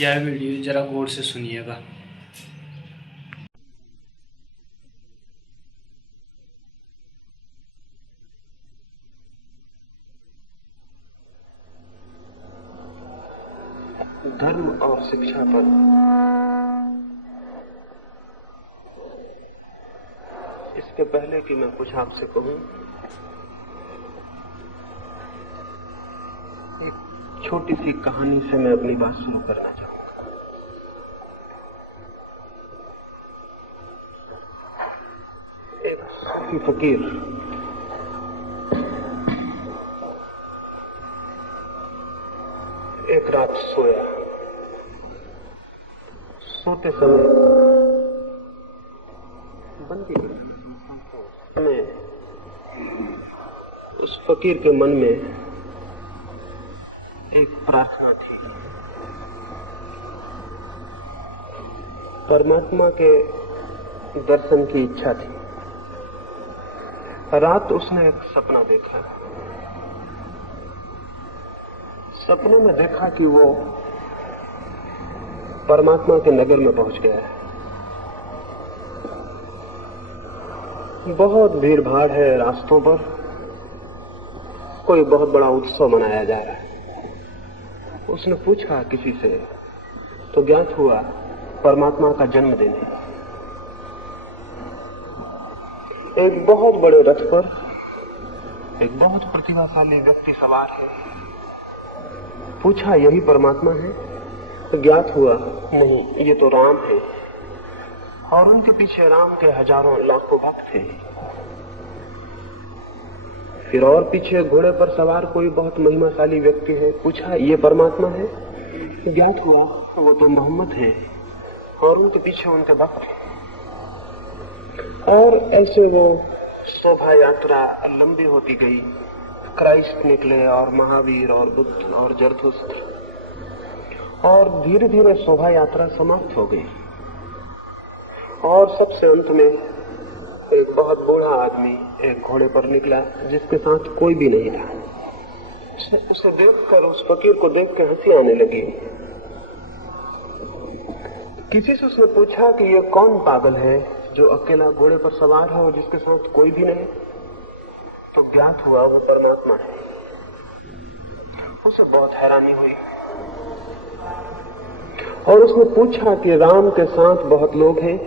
यह वीडियो जरा गौर से सुनिएगा। धर्म और शिक्षा पर इसके पहले कि मैं कुछ आपसे कहूं, एक छोटी सी कहानी से मैं अपनी बात शुरू करना चाहूंगा। एक सूफी फकीर एक रात सोया। सोते समय बंदी में उस फकीर के मन में एक प्रार्थना थी। परमात्मा के दर्शन की इच्छा थी। रात उसने एक सपना देखा। सपने में देखा कि वो परमात्मा के नगर में पहुंच गया है। बहुत भीड़ भाड़ है रास्तों पर, कोई बहुत बड़ा उत्सव मनाया जा रहा है। उसने पूछा किसी से तो ज्ञात हुआ परमात्मा का जन्मदिन है। एक बहुत बड़े रथ पर एक बहुत प्रतिभाशाली व्यक्ति सवार है। पूछा यही परमात्मा है? तो ज्ञात हुआ नहीं, ये तो राम है। और उनके पीछे राम के हजारों लाखों भक्त थे। फिर और पीछे घोड़े पर सवार कोई बहुत महिमाशाली व्यक्ति है। पूछा ये परमात्मा है? तो ज्ञात हुआ वो तो मोहम्मद है और उनके पीछे उनके भक्त हैं। और ऐसे वो शोभा यात्रा लंबी होती गई। क्राइस्ट निकले और महावीर और बुद्ध और जरथुस्त्र, और धीरे धीरे शोभा यात्रा समाप्त हो गई। और सबसे अंत में एक बहुत बूढ़ा आदमी एक घोड़े पर निकला जिसके साथ कोई भी नहीं था। उसे देखकर, उस फकीर को देख के हंसी आने लगी। किसी से उसने पूछा कि ये कौन पागल है जो अकेला घोड़े पर सवार है और जिसके साथ कोई भी नहीं? तो ज्ञात हुआ वो परमात्मा है। उसे बहुत हैरानी हुई और उसने पूछा कि राम के साथ बहुत लोग हैं,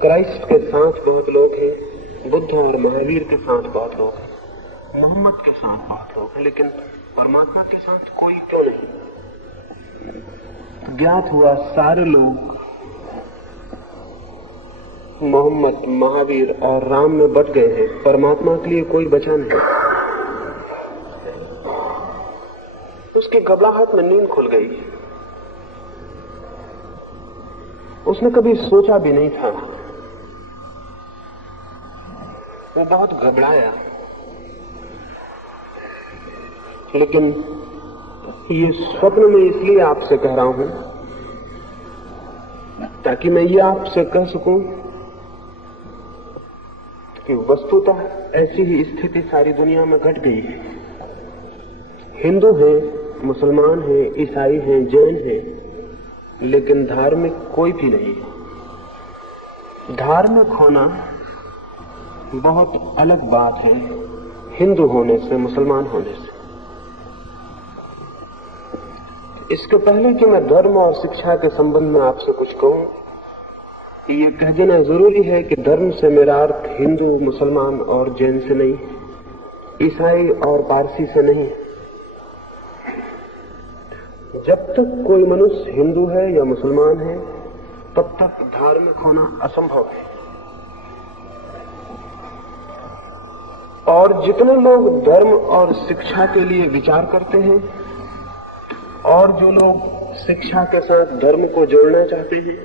क्राइस्ट के साथ बहुत लोग हैं, बुद्ध और महावीर के साथ बहुत लोग हैं, मोहम्मद के साथ बहुत लोग हैं, लेकिन परमात्मा के साथ कोई क्यों नहीं? तो ज्ञात हुआ सारे लोग मोहम्मद, महावीर और राम में बट गए हैं। परमात्मा के लिए कोई बचा नहीं। उसकी घबराहट में नींद खुल गई। उसने कभी सोचा भी नहीं था। वो बहुत घबराया, लेकिन ये स्वप्न में इसलिए आपसे कह रहा हूं ताकि मैं ये आपसे कह सकूं कि वस्तुतः ऐसी ही स्थिति सारी दुनिया में घट गई है। हिंदू हैं, मुसलमान हैं, ईसाई हैं, जैन हैं, लेकिन धार्मिक कोई भी नहीं। धार्मिक होना बहुत अलग बात है हिंदू होने से, मुसलमान होने से। इसके पहले कि मैं धर्म और शिक्षा के संबंध में आपसे कुछ कहूं, ये कह देना जरूरी है कि धर्म से मेरा अर्थ हिंदू, मुसलमान और जैन से नहीं, ईसाई और पारसी से नहीं। जब तक कोई मनुष्य हिंदू है या मुसलमान है, तब तक धार्मिक होना असंभव है। और जितने लोग धर्म और शिक्षा के लिए विचार करते हैं, और जो लोग शिक्षा के साथ धर्म को जोड़ना चाहते हैं,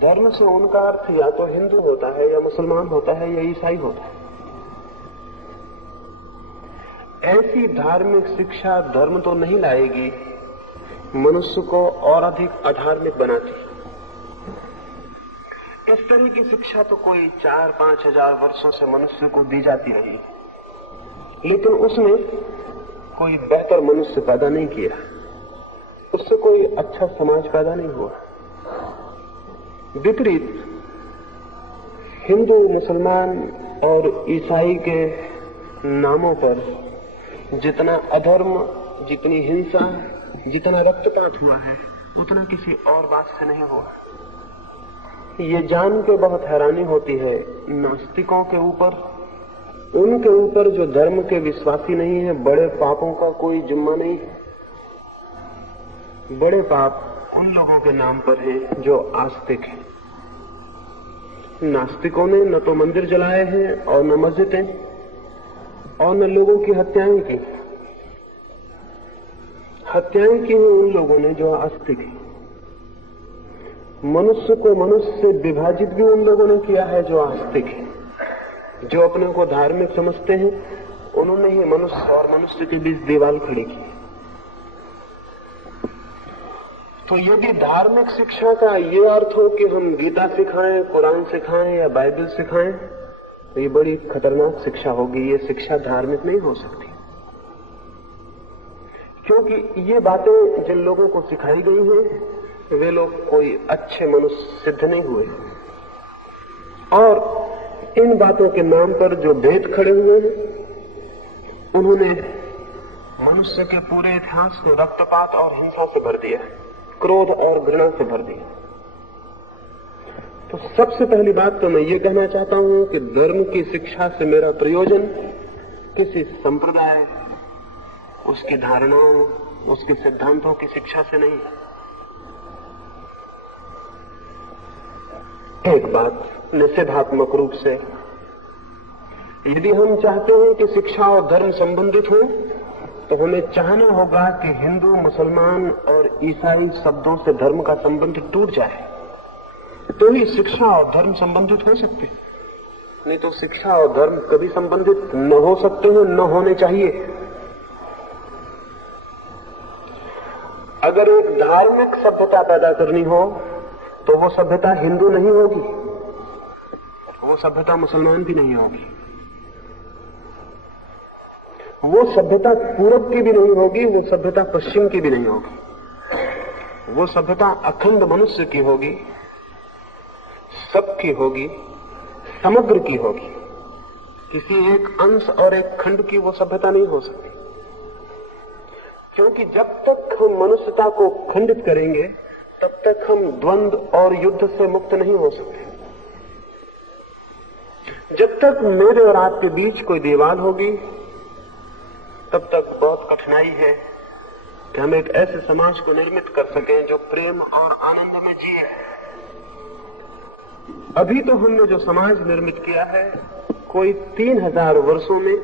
धर्म से उनका अर्थ या तो हिंदू होता है या मुसलमान होता है या ईसाई होता है। ऐसी धार्मिक शिक्षा धर्म तो नहीं लाएगी, मनुष्य को और अधिक अधार्मिक बनाती। इस तरह की शिक्षा तो कोई 4-5 हजार वर्षों से मनुष्य को दी जाती रही, लेकिन उसने कोई बेहतर मनुष्य पैदा नहीं किया। उससे कोई अच्छा समाज पैदा नहीं हुआ। विपरीत हिंदू, मुसलमान और ईसाई के नामों पर जितना अधर्म, जितनी हिंसा, जितना रक्तपात हुआ है, उतना किसी और बात से नहीं हुआ। ये जान के बहुत हैरानी होती है नास्तिकों के ऊपर, उनके ऊपर जो धर्म के विश्वासी नहीं है, बड़े पापों का कोई जिम्मा नहीं है। बड़े पाप उन लोगों के नाम पर है जो आस्तिक हैं। नास्तिकों ने न तो मंदिर जलाए हैं और न मस्जिदें और न लोगों की हत्याएं की। हत्याएं की हैं उन लोगों ने जो आस्तिक हैं। मनुष्य को मनुष्य से विभाजित भी उन लोगों ने किया है जो आस्तिक है। जो अपने को धार्मिक समझते हैं, उन्होंने ही मनुष्य और मनुष्य के बीच दीवार खड़ी की। तो यदि धार्मिक शिक्षा का ये अर्थ हो कि हम गीता सिखाएं, कुरान सिखाएं या बाइबल सिखाएं, तो ये बड़ी खतरनाक शिक्षा होगी। ये शिक्षा धार्मिक नहीं हो सकती, क्योंकि ये बातें जिन लोगों को सिखाई गई हैं, वे लोग कोई अच्छे मनुष्य सिद्ध नहीं हुए। और इन बातों के नाम पर जो भेद खड़े हुए हैं, उन्होंने मनुष्य के पूरे इतिहास को रक्तपात और हिंसा से भर दिया, क्रोध और घृणा से भर दिया। तो सबसे पहली बात तो मैं ये कहना चाहता हूं कि धर्म की शिक्षा से मेरा प्रयोजन किसी संप्रदाय, उसकी धारणाओं, उसके सिद्धांतों की शिक्षा से नहीं। एक बात निषेधात्मक रूप से, यदि हम चाहते हैं कि शिक्षा और धर्म संबंधित हो, तो हमें चाहना होगा कि हिंदू, मुसलमान और ईसाई शब्दों से धर्म का संबंध टूट जाए, तो ही शिक्षा और धर्म संबंधित हो सकते। नहीं तो शिक्षा और धर्म कभी संबंधित न हो सकते हैं, न होने चाहिए। अगर एक धार्मिक सभ्यता पैदा करनी हो, तो वो सभ्यता हिंदू नहीं होगी, वो सभ्यता मुसलमान भी नहीं होगी, वो सभ्यता पूरब की भी नहीं होगी, वो सभ्यता पश्चिम की भी नहीं होगी। वो सभ्यता अखंड मनुष्य की होगी, सबकी होगी, समग्र की होगी। किसी एक अंश और एक खंड की वो सभ्यता नहीं हो सकती, क्योंकि जब तक हम मनुष्यता को खंडित करेंगे, तब तक हम द्वंद्व और युद्ध से मुक्त नहीं हो सकते। जब तक मेरे और आपके बीच कोई दीवार होगी, तब तक बहुत कठिनाई है कि हम एक ऐसे समाज को निर्मित कर सकें जो प्रेम और आनंद में जिए। अभी तो हमने जो समाज निर्मित किया है, कोई 3000 वर्षों में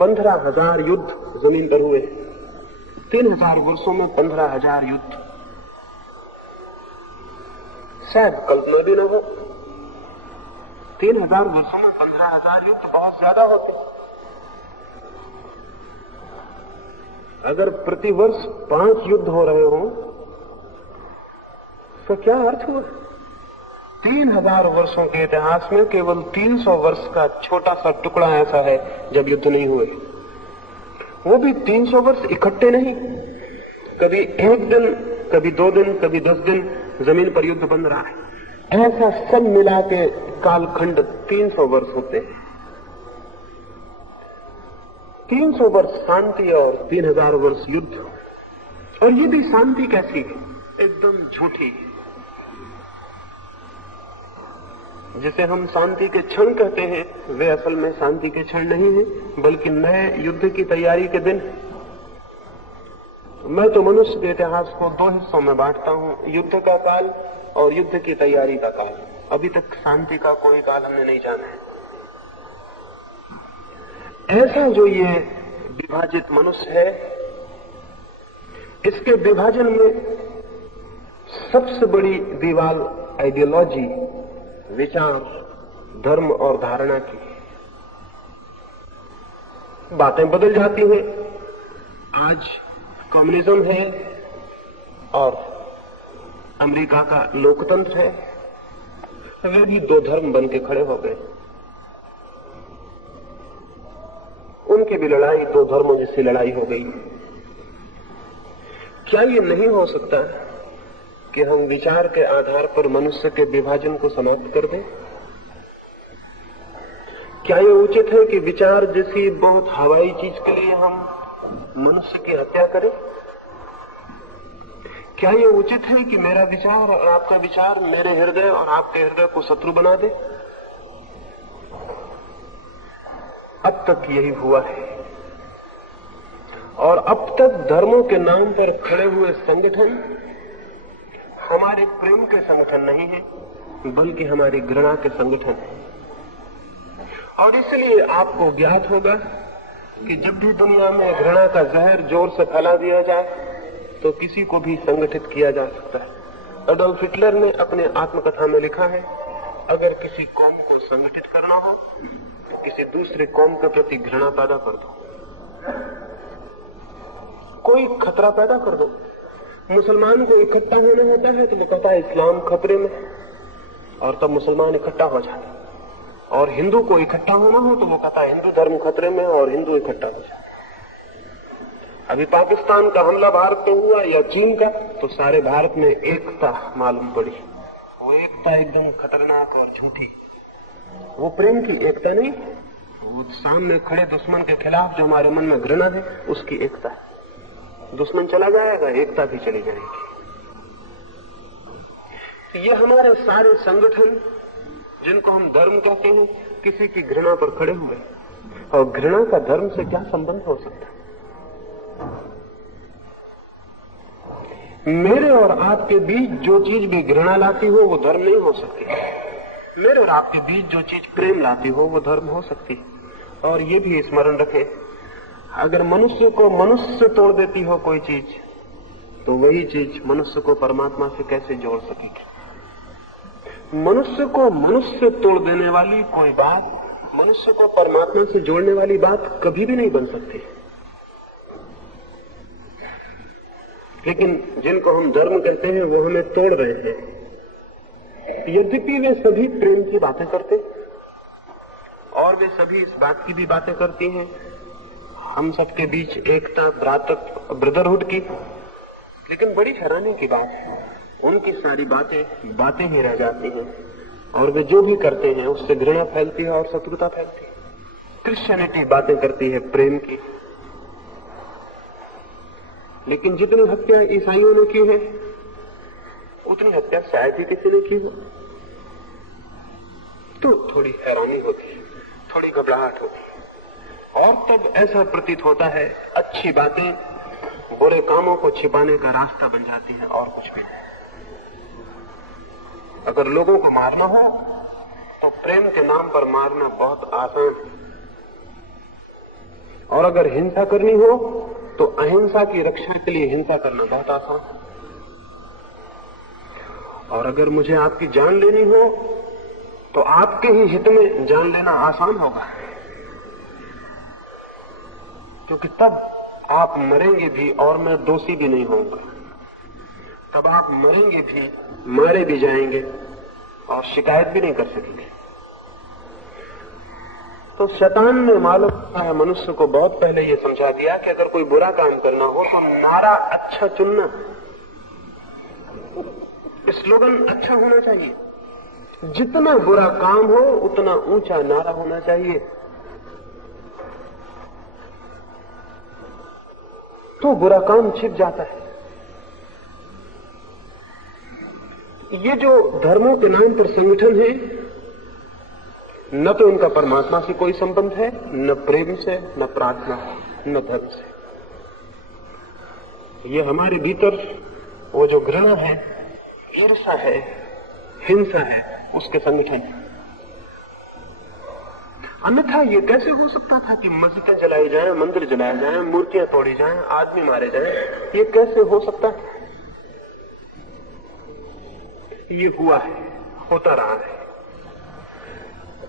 15,000 युद्ध जमीन पर हुए। 3000 वर्षों में 15,000 युद्ध, शायद कल्पना भी न हो। 3000 वर्षों में 15,000 युद्ध बहुत ज्यादा होते। अगर प्रतिवर्ष 5 युद्ध हो रहे हो, तो क्या अर्थ हुआ? 3000 वर्षों के इतिहास में केवल 300 वर्ष का छोटा सा टुकड़ा ऐसा है जब युद्ध नहीं हुए। वो भी 300 वर्ष इकट्ठे नहीं, कभी एक दिन, कभी 2 दिन, कभी 10 दिन जमीन पर युद्ध बन रहा है। ऐसा सब मिला के कालखंड 300 वर्ष होते हैं। 300 वर्ष शांति और 3000 वर्ष युद्ध। और ये भी शांति कैसी है? एकदम झूठी। जिसे हम शांति के क्षण कहते हैं, वे असल में शांति के क्षण नहीं है, बल्कि नए युद्ध की तैयारी के दिन। मैं तो मनुष्य के इतिहास को 2 हिस्सों में बांटता हूं, युद्ध का काल और युद्ध की तैयारी का काल। अभी तक शांति का कोई काल हमने नहीं जाना है। ऐसा जो ये विभाजित मनुष्य है, इसके विभाजन में सबसे बड़ी दीवार आइडियोलॉजी, विचार, धर्म और धारणा की। बातें बदल जाती हैं। आज कम्युनिज्म है और अमेरिका का लोकतंत्र है, वे भी 2 धर्म बन के खड़े हो गए। उनकी भी लड़ाई 2 धर्मों जैसी लड़ाई हो गई। क्या ये नहीं हो सकता कि हम विचार के आधार पर मनुष्य के विभाजन को समाप्त कर दें? क्या ये उचित है कि विचार जैसी बहुत हवाई चीज के लिए हम मनुष्य की हत्या करें? क्या ये उचित है कि मेरा विचार और आपका विचार मेरे हृदय और आपके हृदय को शत्रु बना दे? अब तक यही हुआ है, और अब तक धर्मों के नाम पर खड़े हुए संगठन हमारे प्रेम के संगठन नहीं है, बल्कि हमारी घृणा के संगठन है। और इसलिए आपको ज्ञात होगा कि जब भी दुनिया में घृणा का जहर जोर से फैला दिया जाए तो किसी को भी संगठित किया जा सकता है। एडोल्फ हिटलर ने अपने आत्मकथा में लिखा है, अगर किसी कौम को संगठित करना हो तो किसी दूसरे कौम के प्रति घृणा पैदा कर दो, कोई खतरा पैदा कर दो। मुसलमान को इकट्ठा होना होता है तो वो कहता है इस्लाम खतरे में, और तब मुसलमान इकट्ठा हो जाता है। और हिंदू को इकट्ठा होना हो तो वो कहता है हिंदू धर्म खतरे में, और हिंदू इकट्ठा हो जाता है। अभी पाकिस्तान का हमला भारत पे हुआ या चीन का, तो सारे भारत में एकता मालूम पड़ी। वो एकता एकदम खतरनाक और झूठी, वो प्रेम की एकता नहीं, वो सामने खड़े दुश्मन के खिलाफ जो हमारे मन में घृणा है उसकी एकता है। दुश्मन चला जाएगा, एकता भी चली जाएगी। तो ये हमारे सारे संगठन जिनको हम धर्म कहते हैं, किसी की घृणा पर खड़े हुए, और घृणा का धर्म से क्या संबंध हो सकता है? मेरे और आपके बीच जो चीज भी घृणा लाती हो वो धर्म नहीं हो सकती। मेरे और आपके बीच जो चीज प्रेम लाती हो वो धर्म हो सकती है। और ये भी स्मरण रखें, अगर मनुष्य को मनुष्य तोड़ देती हो कोई चीज, तो वही चीज मनुष्य को परमात्मा से कैसे जोड़ सकेगी? मनुष्य को मनुष्य तोड़ देने वाली कोई बात मनुष्य को परमात्मा से जोड़ने वाली बात कभी भी नहीं बन सकती। लेकिन जिनको हम धर्म कहते हैं वो हमें तोड़ रहे हैं। यद्यपि वे सभी प्रेम की बातें करते, और वे सभी इस बात की भी बातें करती हैं हम सबके बीच एकता, ब्रदरहुड की, लेकिन बड़ी हैरानी की बात है, उनकी सारी बातें ही रह जाती हैं, और वे जो भी करते हैं उससे घृणा फैलती है और शत्रुता फैलती है। क्रिश्चियनिटी बातें करती है प्रेम की, लेकिन जितनी हत्या ईसाइयों ने की है उतनी हत्या शायद ही किसी ने की हो। तो थोड़ी हैरानी होती है, थोड़ी घबराहट होती है, और तब ऐसा प्रतीत होता है अच्छी बातें बुरे कामों को छिपाने का रास्ता बन जाती है, और कुछ भी नहीं। अगर लोगों को मारना हो तो प्रेम के नाम पर मारना बहुत आसान है, और अगर हिंसा करनी हो तो अहिंसा की रक्षा के लिए हिंसा करना बहुत आसान है। और अगर मुझे आपकी जान लेनी हो तो आपके ही हित में जान लेना आसान होगा, क्योंकि तब आप मरेंगे भी और मैं दोषी भी नहीं होऊंगा। तब आप मरेंगे भी, मारे भी जाएंगे और शिकायत भी नहीं कर सकेंगे। तो शैतान ने मालूम है मनुष्य को बहुत पहले ये समझा दिया कि अगर कोई बुरा काम करना हो तो नारा अच्छा चुनना, स्लोगन अच्छा होना चाहिए। जितना बुरा काम हो उतना ऊंचा नारा होना चाहिए, तो बुरा काम छिप जाता है। ये जो धर्मों के नाम पर संगठन है, न तो इनका परमात्मा से कोई संबंध है, न प्रेम से, न प्रार्थना, न धर्म से। ये हमारे भीतर वो जो घृणा है, ईर्ष्या है, हिंसा है, उसके संगठन। अन्यथा ये कैसे हो सकता था कि मस्जिदें जलाई जाएं, मंदिर जलाए जाएं, मूर्तियां तोड़ी जाएं, आदमी मारे जाएं? ये कैसे हो सकता था? ये हुआ है, होता रहा है।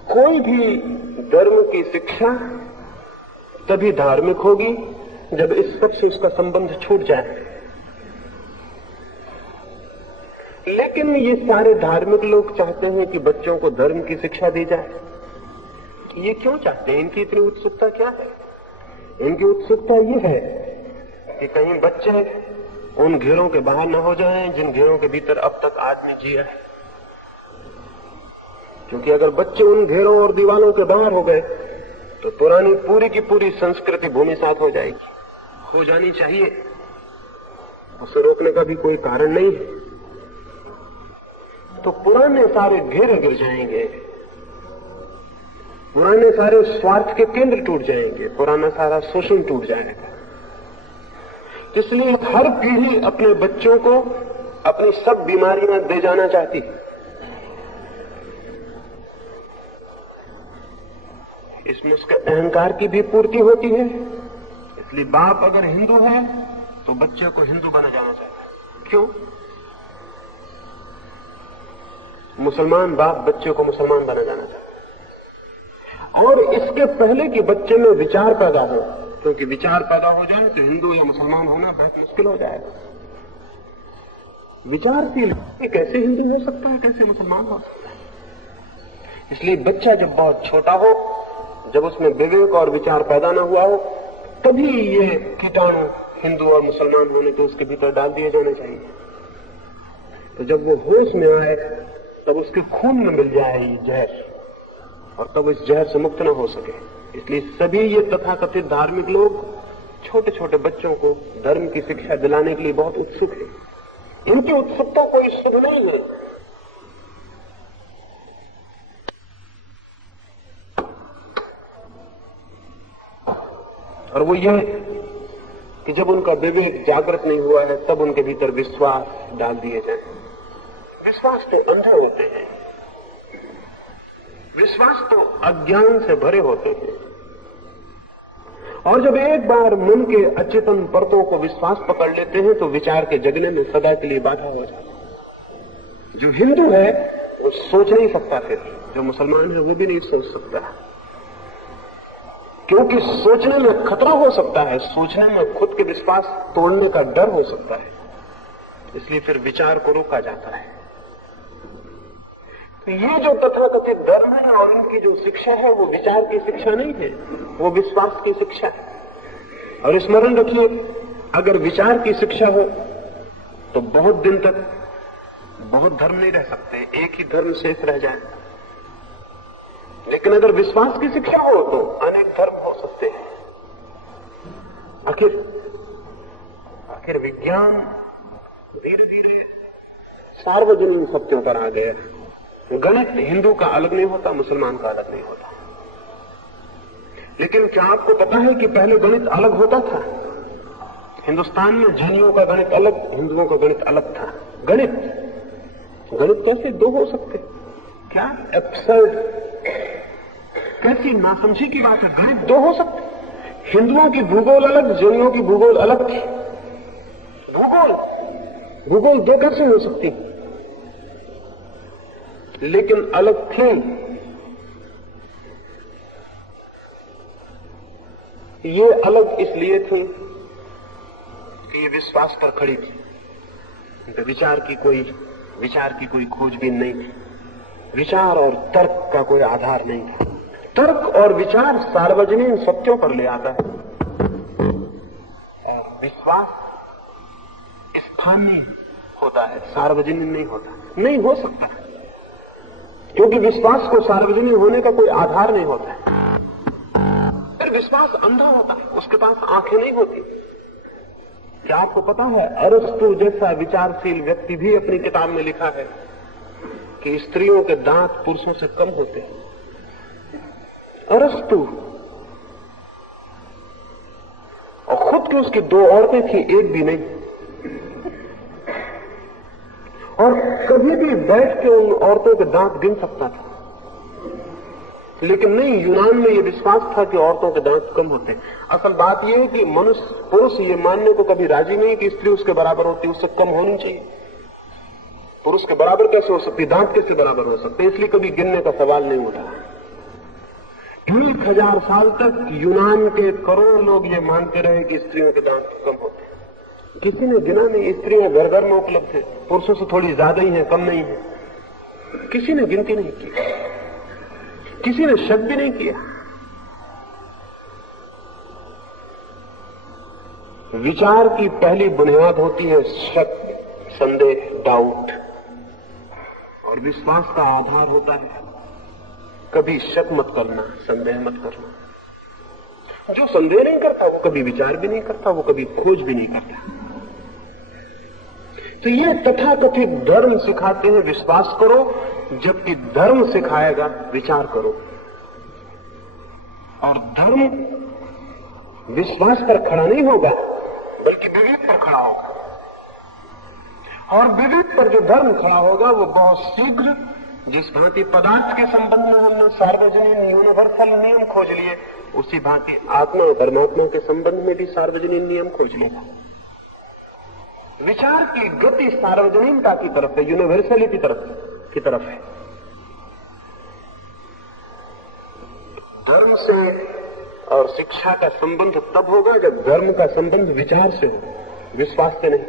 कोई भी धर्म की शिक्षा तभी धार्मिक होगी जब इस सब से उसका संबंध छूट जाए। लेकिन ये सारे धार्मिक लोग चाहते हैं कि बच्चों को धर्म की शिक्षा दी जाए। ये क्यों चाहते हैं? इनकी इतनी उत्सुकता क्या है? इनकी उत्सुकता ये है कि कहीं बच्चे उन घेरों के बाहर न हो जाएं जिन घेरों के भीतर अब तक आदमी जिया है। क्योंकि अगर बच्चे उन घेरों और दीवालों के बाहर हो गए तो पुरानी पूरी की पूरी संस्कृति भूमिसात हो जाएगी, हो जानी चाहिए। उसे रोकने का भी कोई कारण नहीं है। तो पुराने सारे घेरे गिर जाएंगे, पुराने सारे स्वार्थ के केंद्र टूट जाएंगे, पुराना सारा शोषण टूट जाएगा। इसलिए हर पीढ़ी अपने बच्चों को अपनी सब बीमारियां दे जाना चाहती है। इसमें उसके अहंकार की भी पूर्ति होती है। इसलिए बाप अगर हिंदू है तो बच्चे को हिंदू बना जाना चाहिए। क्यों? मुसलमान बाप बच्चे को मुसलमान बना जाना चाहिए। और इसके पहले कि बच्चे में विचार पैदा हो, क्योंकि विचार पैदा हो जाए तो हिंदू या मुसलमान होना बहुत मुश्किल हो जाएगा। विचारशील कैसे हिंदू हो सकता है, कैसे मुसलमान हो सकता है? इसलिए बच्चा जब बहुत छोटा हो, जब उसमें विवेक और विचार पैदा न हुआ हो, तभी ये कीटाणु हिंदू और मुसलमान होने के उसके भीतर डाल दिए जाने चाहिए। तो जब वो होश में आए तब उसके खून में मिल जाए ये जहर, और तब इस जहर से मुक्त न हो सके। इसलिए सभी ये तथाकथित धार्मिक लोग छोटे छोटे बच्चों को धर्म की शिक्षा दिलाने के लिए बहुत उत्सुक है। इनकी उत्सुकता कोई शुभ नहीं है। और वो ये कि जब उनका विवेक जागृत नहीं हुआ है तब उनके भीतर विश्वास डाल दिए जाए। विश्वास तो अंधे होते हैं, विश्वास तो अज्ञान से भरे होते हैं। और जब एक बार मन के अचेतन परतों को विश्वास पकड़ लेते हैं तो विचार के जगने में सदा के लिए बाधा हो जाती है। जो हिंदू है वो सोच नहीं सकता, फिर जो मुसलमान है वो भी नहीं सोच सकता, क्योंकि सोचने में खतरा हो सकता है, सोचने में खुद के विश्वास तोड़ने का डर हो सकता है। इसलिए फिर विचार को रोका जाता है। तो ये जो तथाकथित धर्म है और इनकी जो शिक्षा है वो विचार की शिक्षा नहीं है, वो विश्वास की शिक्षा है। और स्मरण रखिए, अगर विचार की शिक्षा हो तो बहुत दिन तक बहुत धर्म नहीं रह सकते, एक ही धर्म शेष रह जाए। लेकिन अगर विश्वास की शिक्षा हो तो अनेक धर्म हो सकते हैं। आखिर विज्ञान धीरे धीरे सार्वजनिक सत्यों पर आ गया। गणित हिंदू का अलग नहीं होता, मुसलमान का अलग नहीं होता। लेकिन क्या आपको पता है कि पहले गणित अलग होता था? हिंदुस्तान में जैनियों का गणित अलग, हिंदुओं का गणित अलग था। गणित कैसे दो हो सकते? क्या एब्सर्ड, कैसी नासमझी की बात है। गणित दो हो सकते? हिंदुओं की भूगोल अलग, जैनियों की भूगोल अलग थी। भूगोल दो कैसे हो सकती? लेकिन अलग थी। ये अलग इसलिए थी कि ये विश्वास पर खड़ी थी। विचार की कोई खोजबीन नहीं थी। विचार और तर्क का कोई आधार नहीं था। तर्क और विचार सार्वजनिक सत्यों पर ले आता है और विश्वास स्थानीय होता है, सार्वजनिक नहीं होता, नहीं हो सकता, क्योंकि विश्वास को सार्वजनिक होने का कोई आधार नहीं होता है। फिर विश्वास अंधा होता है, उसके पास आंखें नहीं होती। क्या आपको पता है, अरस्तु जैसा विचारशील व्यक्ति भी अपनी किताब में लिखा है कि स्त्रियों के दांत पुरुषों से कम होते हैं। अरस्तु, और खुद की उसकी दो औरतें थी, एक भी नहीं। और कभी भी बैठ के उन औरतों के दांत गिन सकता था। लेकिन नहीं, यूनान में यह विश्वास था कि औरतों के दांत कम होते हैं। असल बात यह है कि पुरुष ये मानने को कभी राजी नहीं कि स्त्री उसके बराबर होती, उससे कम होनी चाहिए। पुरुष के बराबर कैसे हो सकती, दांत कैसे बराबर हो सकते, इसलिए कभी गिनने का सवाल नहीं उठा। 1000 साल तक यूनान के करोड़ों लोग ये मानते रहे कि स्त्रियों के दांत कम होते हैं। किसी ने गिना नहीं। स्त्रियां घर घर में उपलब्ध है, पुरुषों से थोड़ी ज्यादा ही है, कम नहीं है। किसी ने गिनती नहीं की, किसी ने शक भी नहीं किया। विचार की पहली बुनियाद होती है शक, संदेह, डाउट, और विश्वास का आधार होता है कभी शक मत करना, संदेह मत करना। जो संदेह नहीं करता वो कभी विचार भी नहीं करता, वो कभी खोज भी नहीं करता। तो ये तथाकथित धर्म सिखाते हैं विश्वास करो, जबकि धर्म सिखाएगा विचार करो। और धर्म विश्वास पर खड़ा नहीं होगा बल्कि विवेक पर खड़ा होगा, और विवेक पर जो धर्म खड़ा होगा वो बहुत शीघ्र, जिस भांति पदार्थ के संबंध में हमने सार्वजनिक यूनिवर्सल नियम खोज लिए, उसी भांति आत्मा और परमात्मा के संबंध में भी सार्वजनिक नियम खोज लेगा। विचार की गति सार्वजनिकता की तरफ है, यूनिवर्सलिटी की तरफ है। धर्म से और शिक्षा का संबंध तब होगा जब धर्म का संबंध विचार से हो, विश्वास से नहीं।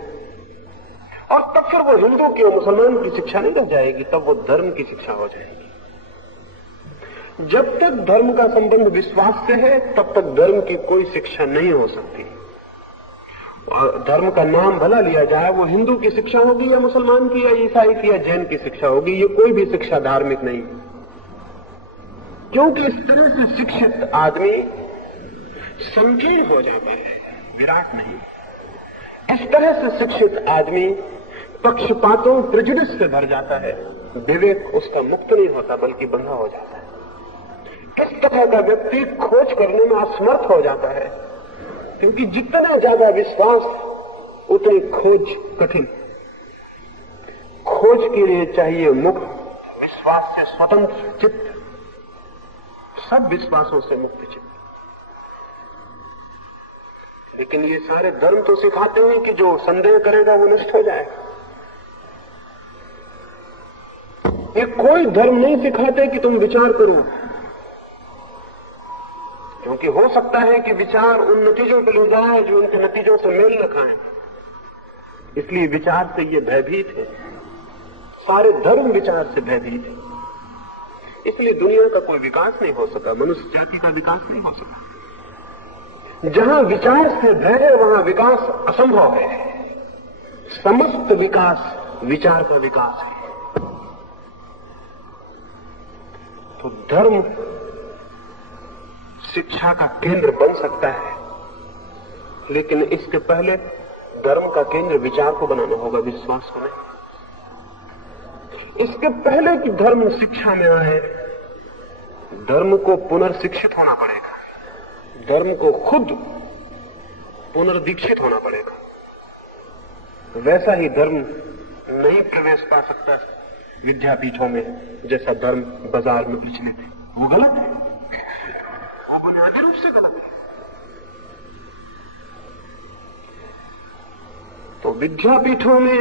और तब फिर वो हिंदू की और मुसलमान की शिक्षा नहीं रह जाएगी, तब वो धर्म की शिक्षा हो जाएगी। जब तक धर्म का संबंध विश्वास से है तब तक धर्म की कोई शिक्षा नहीं हो सकती। और धर्म का नाम भला लिया जाए, वो हिंदू की शिक्षा होगी या मुसलमान की या ईसाई की या जैन की शिक्षा होगी, ये कोई भी शिक्षा धार्मिक नहीं, क्योंकि इस तरह से शिक्षित आदमी संकीर्ण हो जाता है, विराट नहीं। इस तरह से शिक्षित आदमी पक्षपातों, प्रेजुडिस से भर जाता है, विवेक उसका मुक्त नहीं होता बल्कि बंधा हो जाता है। इस तरह का व्यक्ति खोज करने में असमर्थ हो जाता है, क्योंकि जितना ज्यादा विश्वास उतनी खोज कठिन। खोज के लिए चाहिए मुक्त, विश्वास से स्वतंत्र चित्त, सब विश्वासों से मुक्त चित्त। लेकिन ये सारे धर्म तो सिखाते हैं कि जो संदेह करेगा वो नष्ट हो जाएगा। ये कोई धर्म नहीं सिखाते कि तुम विचार करो, क्योंकि हो सकता है कि विचार उन नतीजों पर ले जाए जो उनके नतीजों से मेल न खाएं। इसलिए विचार से ये भयभीत है, सारे धर्म विचार से भयभीत है। इसलिए दुनिया का कोई विकास नहीं हो सका, मनुष्य जाति का विकास नहीं हो सका। जहां विचार से भय है वहां विकास असंभव है। समस्त विकास विचार का विकास है। तो धर्म शिक्षा का केंद्र बन सकता है, लेकिन इसके पहले धर्म का केंद्र विचार को बनाना होगा, विश्वास को नहीं। इसके पहले कि धर्म शिक्षा में आए, धर्म को पुनर्शिक्षित होना पड़ेगा, धर्म को खुद पुनर्दीक्षित होना पड़ेगा। वैसा ही धर्म नहीं प्रवेश पा सकता विद्यापीठों में जैसा धर्म बाजार में प्रचलित है। वो गलत है, वो बुनियादी रूप से गलत है। तो विद्यापीठों में,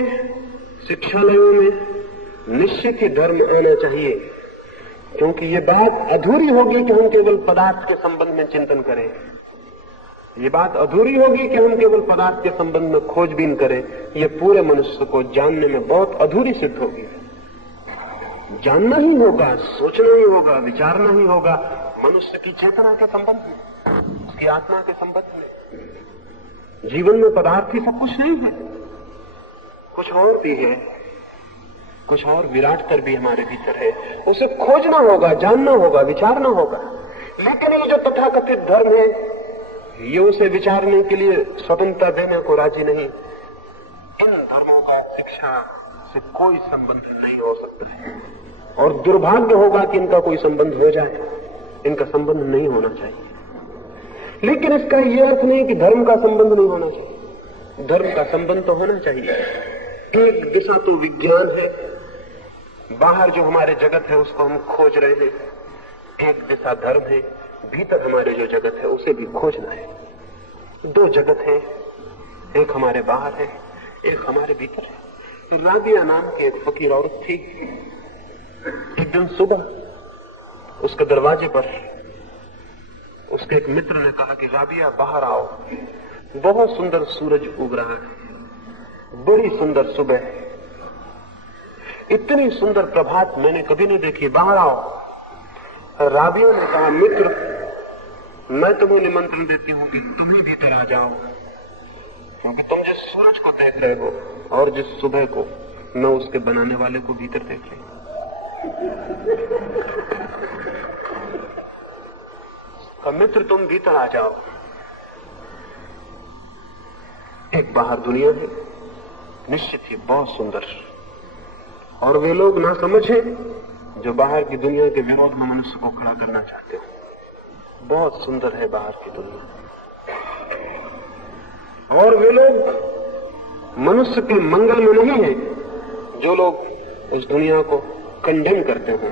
शिक्षालयों में निश्चित ही धर्म आना चाहिए, क्योंकि ये बात अधूरी होगी कि हम केवल पदार्थ के संबंध में चिंतन करें। ये बात अधूरी होगी कि हम केवल पदार्थ के संबंध में खोजबीन करें। ये पूरे मनुष्य को जानने में बहुत अधूरी सिद्ध होगी। जानना ही होगा, सोचना ही होगा, विचारना ही होगा मनुष्य की चेतना के संबंध में, उसकी आत्मा के संबंध में। जीवन में पदार्थ ही सब कुछ नहीं है, कुछ और भी है, कुछ और विराटतर भी हमारे भीतर है। उसे खोजना होगा, जानना होगा, विचारना होगा। लेकिन ये जो तथाकथित धर्म है, ये उसे विचारने के लिए स्वतंत्रता देने को राजी नहीं। इन धर्मों का शिक्षा से कोई संबंध नहीं हो सकता है, और दुर्भाग्य होगा कि इनका कोई संबंध हो जाए। इनका संबंध नहीं होना चाहिए। लेकिन इसका यह अर्थ नहीं कि धर्म का संबंध नहीं होना चाहिए। धर्म का संबंध तो होना चाहिए। एक दिशा तो विज्ञान है, बाहर जो हमारे जगत है उसको हम खोज रहे हैं। एक दिशा धर्म है, भीतर हमारे जो जगत है उसे भी खोजना है। दो जगत है, एक हमारे बाहर है, एक हमारे भीतर है। राबिया नाम की एक फकीर औरत थी। एक दिन सुबह उसके दरवाजे पर उसके एक मित्र ने कहा कि राबिया बाहर आओ, बहुत सुंदर सूरज उग रहा है, बड़ी सुंदर सुबह, इतनी सुंदर प्रभात मैंने कभी नहीं देखी, बाहर आओ। राबिया ने कहा, मित्र मैं तुम्हें निमंत्रण देती हूं कि तुम ही भीतर आ जाओ। क्योंकि तुम जिस सूरज को देख रहे हो और जिस सुबह को, मैं उसके बनाने वाले को भीतर देख रही हूं। मित्र तुम भीतर आ जाओ। एक बाहर दुनिया है, निश्चित ही बहुत सुंदर, और वे लोग ना समझे जो बाहर की दुनिया के विरोध में मनुष्य को खड़ा करना चाहते हो। बहुत सुंदर है बाहर की दुनिया, और वे लोग मनुष्य के मंगल में नहीं है जो लोग उस दुनिया को कंडेम करते हो,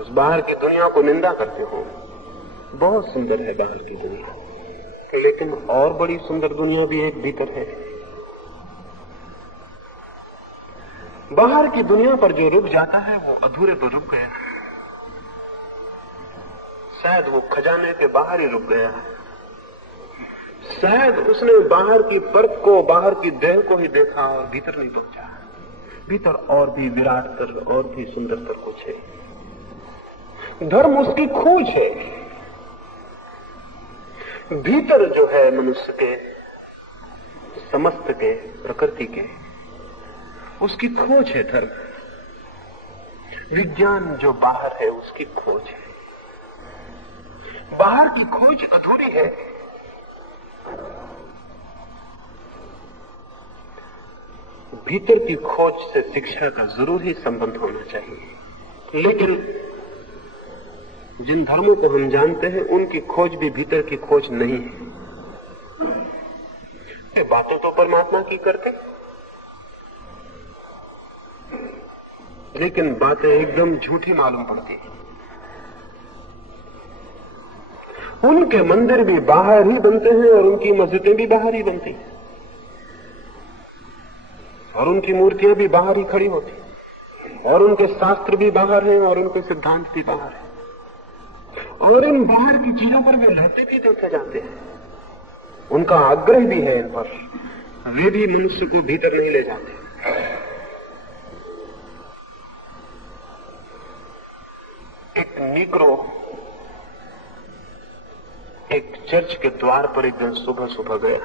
उस बाहर की दुनिया को निंदा करते हो। बहुत सुंदर है बाहर की दुनिया, लेकिन और बड़ी सुंदर दुनिया भी एक भीतर है। बाहर की दुनिया पर जो रुक जाता है वो अधूरे पर रुक गया, शायद वो खजाने के बाहर ही रुक गया है। शायद उसने बाहर की परत को, बाहर की देह को ही देखा और भीतर नहीं पहुंचा। भीतर और भी विराट कर, और भी सुंदर कर कुछ है। धर्म उसकी खोज है। भीतर जो है मनुष्य के, समस्त के, प्रकृति के, उसकी खोज है धर्म। विज्ञान जो बाहर है उसकी खोज है। बाहर की खोज अधूरी है। भीतर की खोज से शिक्षा का जरूर ही संबंध होना चाहिए, लेकिन जिन धर्मों को हम जानते हैं उनकी खोज भी भीतर की खोज नहीं है। ये बातें तो परमात्मा की करते, लेकिन बातें एकदम झूठी मालूम पड़ती। उनके मंदिर भी बाहर ही बनते हैं और उनकी मस्जिदें भी बाहर ही बनती हैं, और उनकी मूर्तियां भी बाहर ही खड़ी होती, और उनके शास्त्र भी बाहर हैं और उनके सिद्धांत भी बाहर हैं, और इन बाहर की चीजों पर वे रहते भी देखे जाते हैं। उनका आग्रह भी है इन पर, वे भी मनुष्य को भीतर नहीं ले जाते। एक नीग्रो एक चर्च के द्वार पर एक दिन सुबह सुबह गया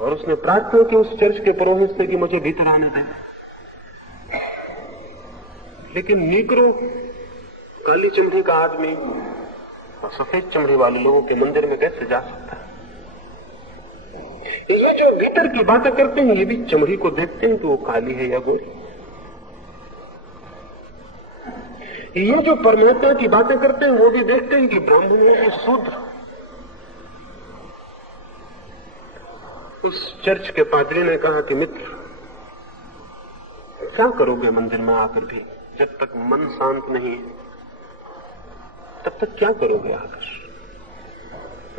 और उसने प्रार्थना की उस चर्च के पुरोहित से कि मुझे भीतर आने दें। लेकिन नीग्रो काली चमड़ी का आदमी और सफेद चमड़ी वाले लोगों के मंदिर में कैसे जा सकता है? ये जो भीतर की बातें करते हैं ये भी चमड़ी को देखते हैं कि वो काली है या गोरी। ये जो परमात्मा की बातें करते हैं वो भी देखते हैं कि ब्राह्मण है या शूद्र। उस चर्च के पादरी ने कहा कि मित्र, क्या करोगे मंदिर में आकर भी? जब तक मन शांत नहीं है तब तक क्या करोगे आकर?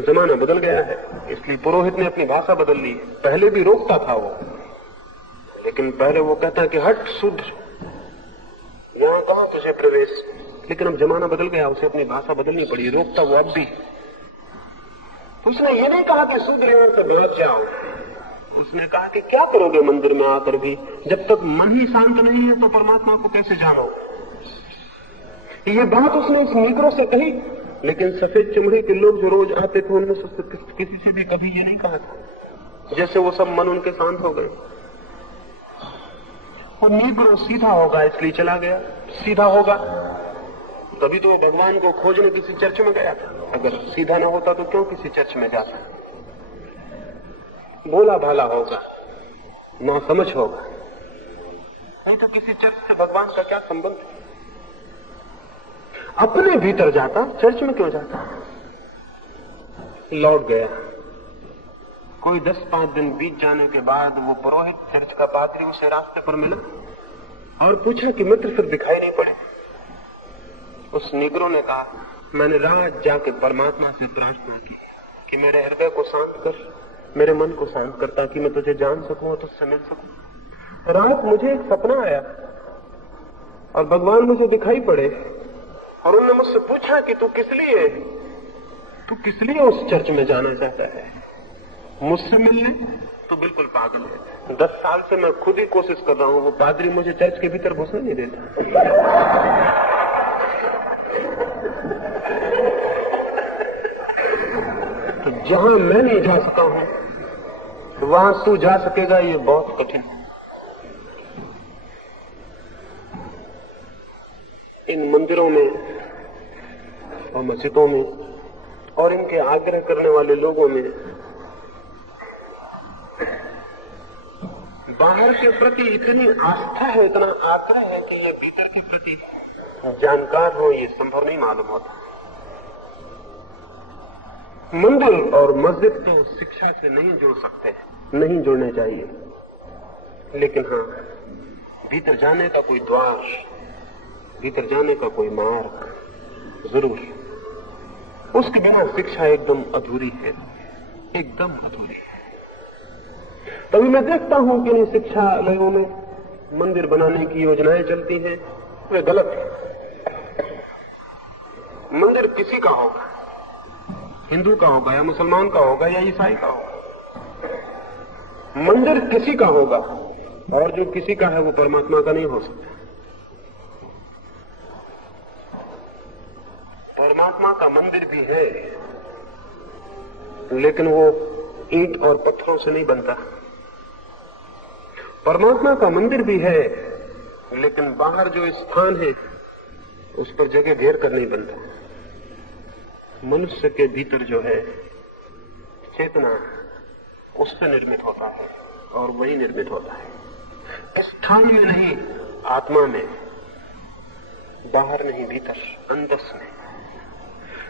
जमाना बदल गया है, इसलिए पुरोहित ने अपनी भाषा बदल ली। पहले भी रोकता था वो, लेकिन पहले वो कहता कि हट शूद्र, यहां कहां तुझे प्रवेश। लेकिन अब जमाना बदल गया, उसे अपनी भाषा बदलनी पड़ी। रोकता वो अब भी। उसने ये नहीं कहा कि शूद्र यहां से भाग जाओ, उसने कहा कि क्या करोगे मंदिर में आकर भी? जब तक मन ही शांत नहीं है तो परमात्मा को कैसे जानो? ये बात उसने इस नीग्रो से कही, लेकिन सफेद चमड़े के लोग जो रोज आते थे उनमें से किसी से भी कभी ये नहीं कहा था। जैसे वो सब मन उनके शांत हो गए। वो नीग्रो सीधा होगा इसलिए चला गया। सीधा होगा तभी तो वो भगवान को खोजने किसी चर्च में गया था। अगर सीधा ना होता तो क्यों किसी चर्च में जाता? भोला भाला होगा, ना समझ होगा, नहीं तो किसी चर्च से भगवान का क्या संबंध? अपने भीतर जाता, चर्च में क्यों जाता? लौट गया। कोई 10-5 दिन बीत जाने के बाद वो पुरोहित, चर्च का पादरी उसे रास्ते पर मिला और पूछा कि मित्र फिर दिखाई नहीं पड़े। उस निग्रो ने कहा, मैंने रात जाके परमात्मा से प्रार्थना की कि मेरे हृदय को शांत कर, मेरे मन को शांत कर, ताकि मैं तुझे जान सकूं और तुझसे मिल सकूं। रात मुझे एक सपना आया और भगवान मुझे दिखाई पड़े और उन्होंने मुझसे पूछा कि तू किस लिए उस चर्च में जाना चाहता है? मुझसे मिलने? तो बिल्कुल पागल है। 10 साल से मैं खुद ही कोशिश कर रहा हूं, वो पादरी मुझे चर्च के भीतर घुसने नहीं देता। तो जहां मैं नहीं जा सका हूं वहां तू जा सकेगा, ये बहुत कठिन है। इन मंदिरों में और मस्जिदों में और इनके आग्रह करने वाले लोगों में बाहर के प्रति इतनी आस्था है, इतना आग्रह है कि ये भीतर के प्रति जानकार हो ये संभव नहीं मालूम होता। मंदिर और मस्जिद तो शिक्षा से नहीं जुड़ सकते, नहीं जुड़ने चाहिए, लेकिन हाँ भीतर जाने का कोई द्वार, भीतर जाने का कोई मार्ग जरूर। उसके बिना शिक्षा एकदम अधूरी है, एकदम अधूरी है। तभी मैं देखता हूं कि इन शिक्षालयों में मंदिर बनाने की योजनाएं चलती हैं, वे गलत है। मंदिर किसी का होगा, हिंदू का होगा या मुसलमान का होगा या ईसाई का होगा, मंदिर किसी का होगा, और जो किसी का है वो परमात्मा का नहीं हो सकता। परमात्मा का मंदिर भी है, लेकिन वो ईंट और पत्थरों से नहीं बनता। परमात्मा का मंदिर भी है, लेकिन बाहर जो स्थान है उस पर जगह घेर कर नहीं बनता। मनुष्य के भीतर जो है चेतना, उससे निर्मित होता है और वही निर्मित होता है। स्थान में नहीं, आत्मा में, बाहर नहीं, भीतर, अंतस में।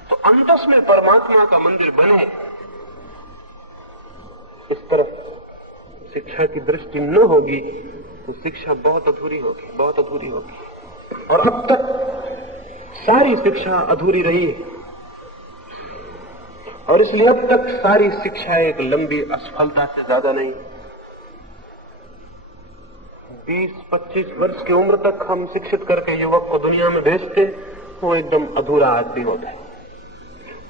तो अंतस में परमात्मा का मंदिर बने, इस तरफ शिक्षा की दृष्टि न होगी तो शिक्षा बहुत अधूरी होगी, बहुत अधूरी होगी। और अब तक सारी शिक्षा अधूरी रही है, और इसलिए अब तक सारी शिक्षा एक लंबी असफलता से ज्यादा नहीं। 20-25 वर्ष की उम्र तक हम शिक्षित करके युवक को दुनिया में भेजते, वो एकदम अधूरा आदमी होता है।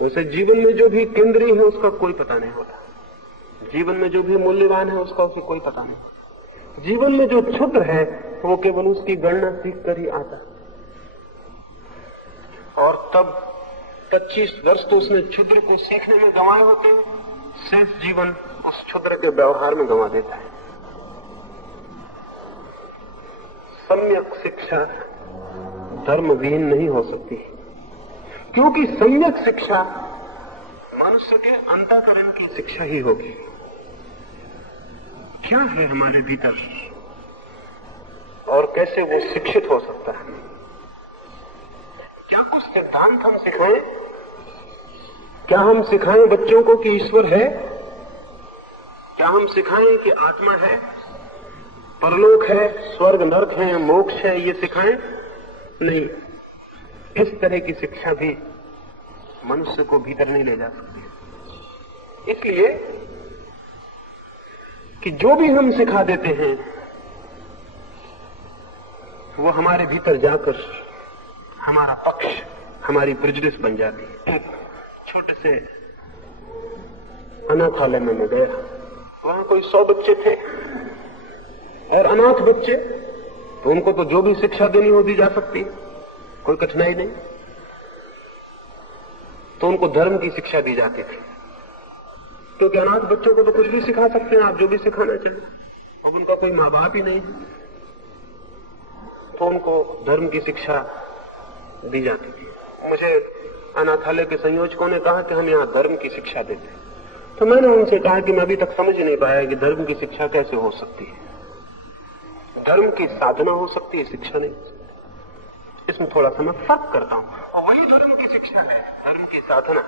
उसे जीवन में जो भी केंद्रीय है उसका कोई पता नहीं होता, जीवन में जो भी मूल्यवान है उसका उसे कोई पता नहीं। जीवन में जो क्षुद्र है वो केवल उसकी गणना सीख कर ही आता, और तब 25 वर्ष तो उसने क्षुद्र को सीखने में गंवाए होते, शेष जीवन उस क्षुद्र के व्यवहार में गंवा देता है। सम्यक शिक्षा धर्म विहीन नहीं हो सकती, क्योंकि सम्यक शिक्षा मनुष्य के अंतःकरण की शिक्षा ही होगी। क्या है हमारे भीतर और कैसे वो शिक्षित हो सकता है? क्या कुछ सिद्धांत हम सिखाएं? क्या हम सिखाएं बच्चों को कि ईश्वर है? क्या हम सिखाएं कि आत्मा है, परलोक है, स्वर्ग नरक है, मोक्ष है? ये सिखाएं? नहीं। इस तरह की शिक्षा भी मनुष्य को भीतर नहीं ले जा सकती। इसलिए कि जो भी हम सिखा देते हैं वो हमारे भीतर जाकर हमारा पक्ष, हमारी प्रेजुडिस बन जाती है। एक छोटे से अनाथालय में गया, वहां कोई 100 बच्चे थे, और अनाथ बच्चे तो उनको तो जो भी शिक्षा देनी हो दी जा सकती, कोई कठिनाई नहीं। तो उनको धर्म की शिक्षा दी जाती थी, क्योंकि अनाथ बच्चों को तो कुछ भी सिखा सकते हैं आप, जो भी सिखाना चाहिए। अब उनका कोई माँ बाप ही नहीं, तो उनको धर्म की शिक्षा दी जाती थी। मुझे अनाथालय के संयोजकों ने कहा कि हम यहाँ धर्म की शिक्षा देते हैं, तो मैंने उनसे कहा कि मैं अभी तक समझ ही नहीं पाया कि धर्म की शिक्षा कैसे हो सकती है। धर्म की साधना हो सकती है, शिक्षा नहीं। इसमें थोड़ा सा मैं फर्क करता हूं, और वही धर्म की शिक्षा है, धर्म की साधना।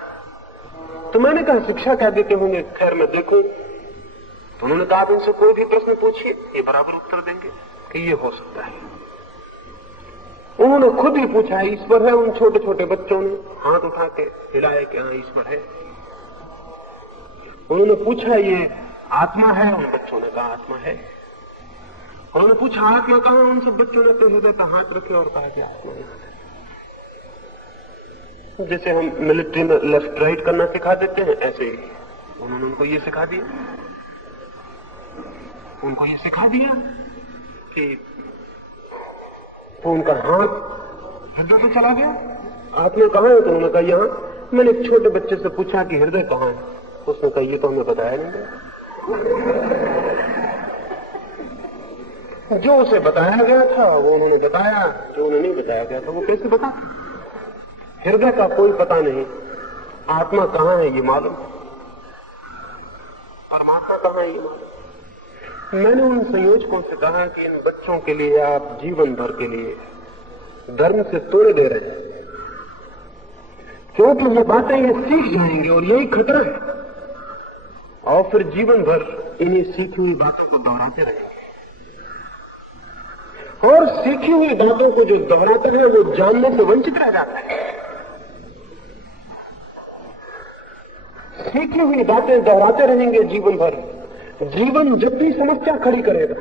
तो मैंने कहा शिक्षा क्या देते होंगे? खैर मैं देखूं। तो उन्होंने कहा आप इनसे कोई भी प्रश्न पूछिए, ये बराबर उत्तर देंगे कि ये हो सकता है। उन्होंने खुद ही पूछा ईश्वर है? उन छोटे छोटे बच्चों ने हाथ उठा के हिलाया कि हाँ ईश्वर है। उन्होंने पूछा ये आत्मा है? उन बच्चों ने कहा आत्मा है। उन्होंने पूछा आत्मा कहाँ? उन सब बच्चों ने अपने हृदय पर हाथ रखे और कहा कि आत्मा है। जैसे हम मिलिट्री में लेफ्ट राइट करना सिखा देते हैं, ऐसे ही उन्होंने उनको ये सिखा दिया, उनको ये सिखा दिया कि तो उनका हाथ हृदय पे चला गया। आत्मा कहाँ है? तो उन्होंने कहा यहाँ। मैंने एक छोटे बच्चे से पूछा कि हृदय कहाँ है? उसने कहा ये तो हमें बताया नहीं गया। जो उसे बताया गया था वो उन्होंने बताया, जो उन्हें नहीं बताया गया था वो कैसे बता। हृदय का कोई पता नहीं, आत्मा कहाँ है ये मालूम, परमात्मा कहाँ है ये मालूम। मैंने उन संयोजकों से कहा कि इन बच्चों के लिए आप जीवन भर के लिए धर्म से तोड़ दे रहे हैं, क्योंकि ये बातें ये सीख जाएंगे और यही खतरा है, और फिर जीवन भर इन्हीं सीखी हुई बातों को दोहराते रहेंगे। और सीखी हुई बातों को जो दोहराता है वो जानने से वंचित रह जाता है। सीखी हुई बातें दोहराते रहेंगे जीवन भर। जीवन जब भी समस्या खड़ी करेगा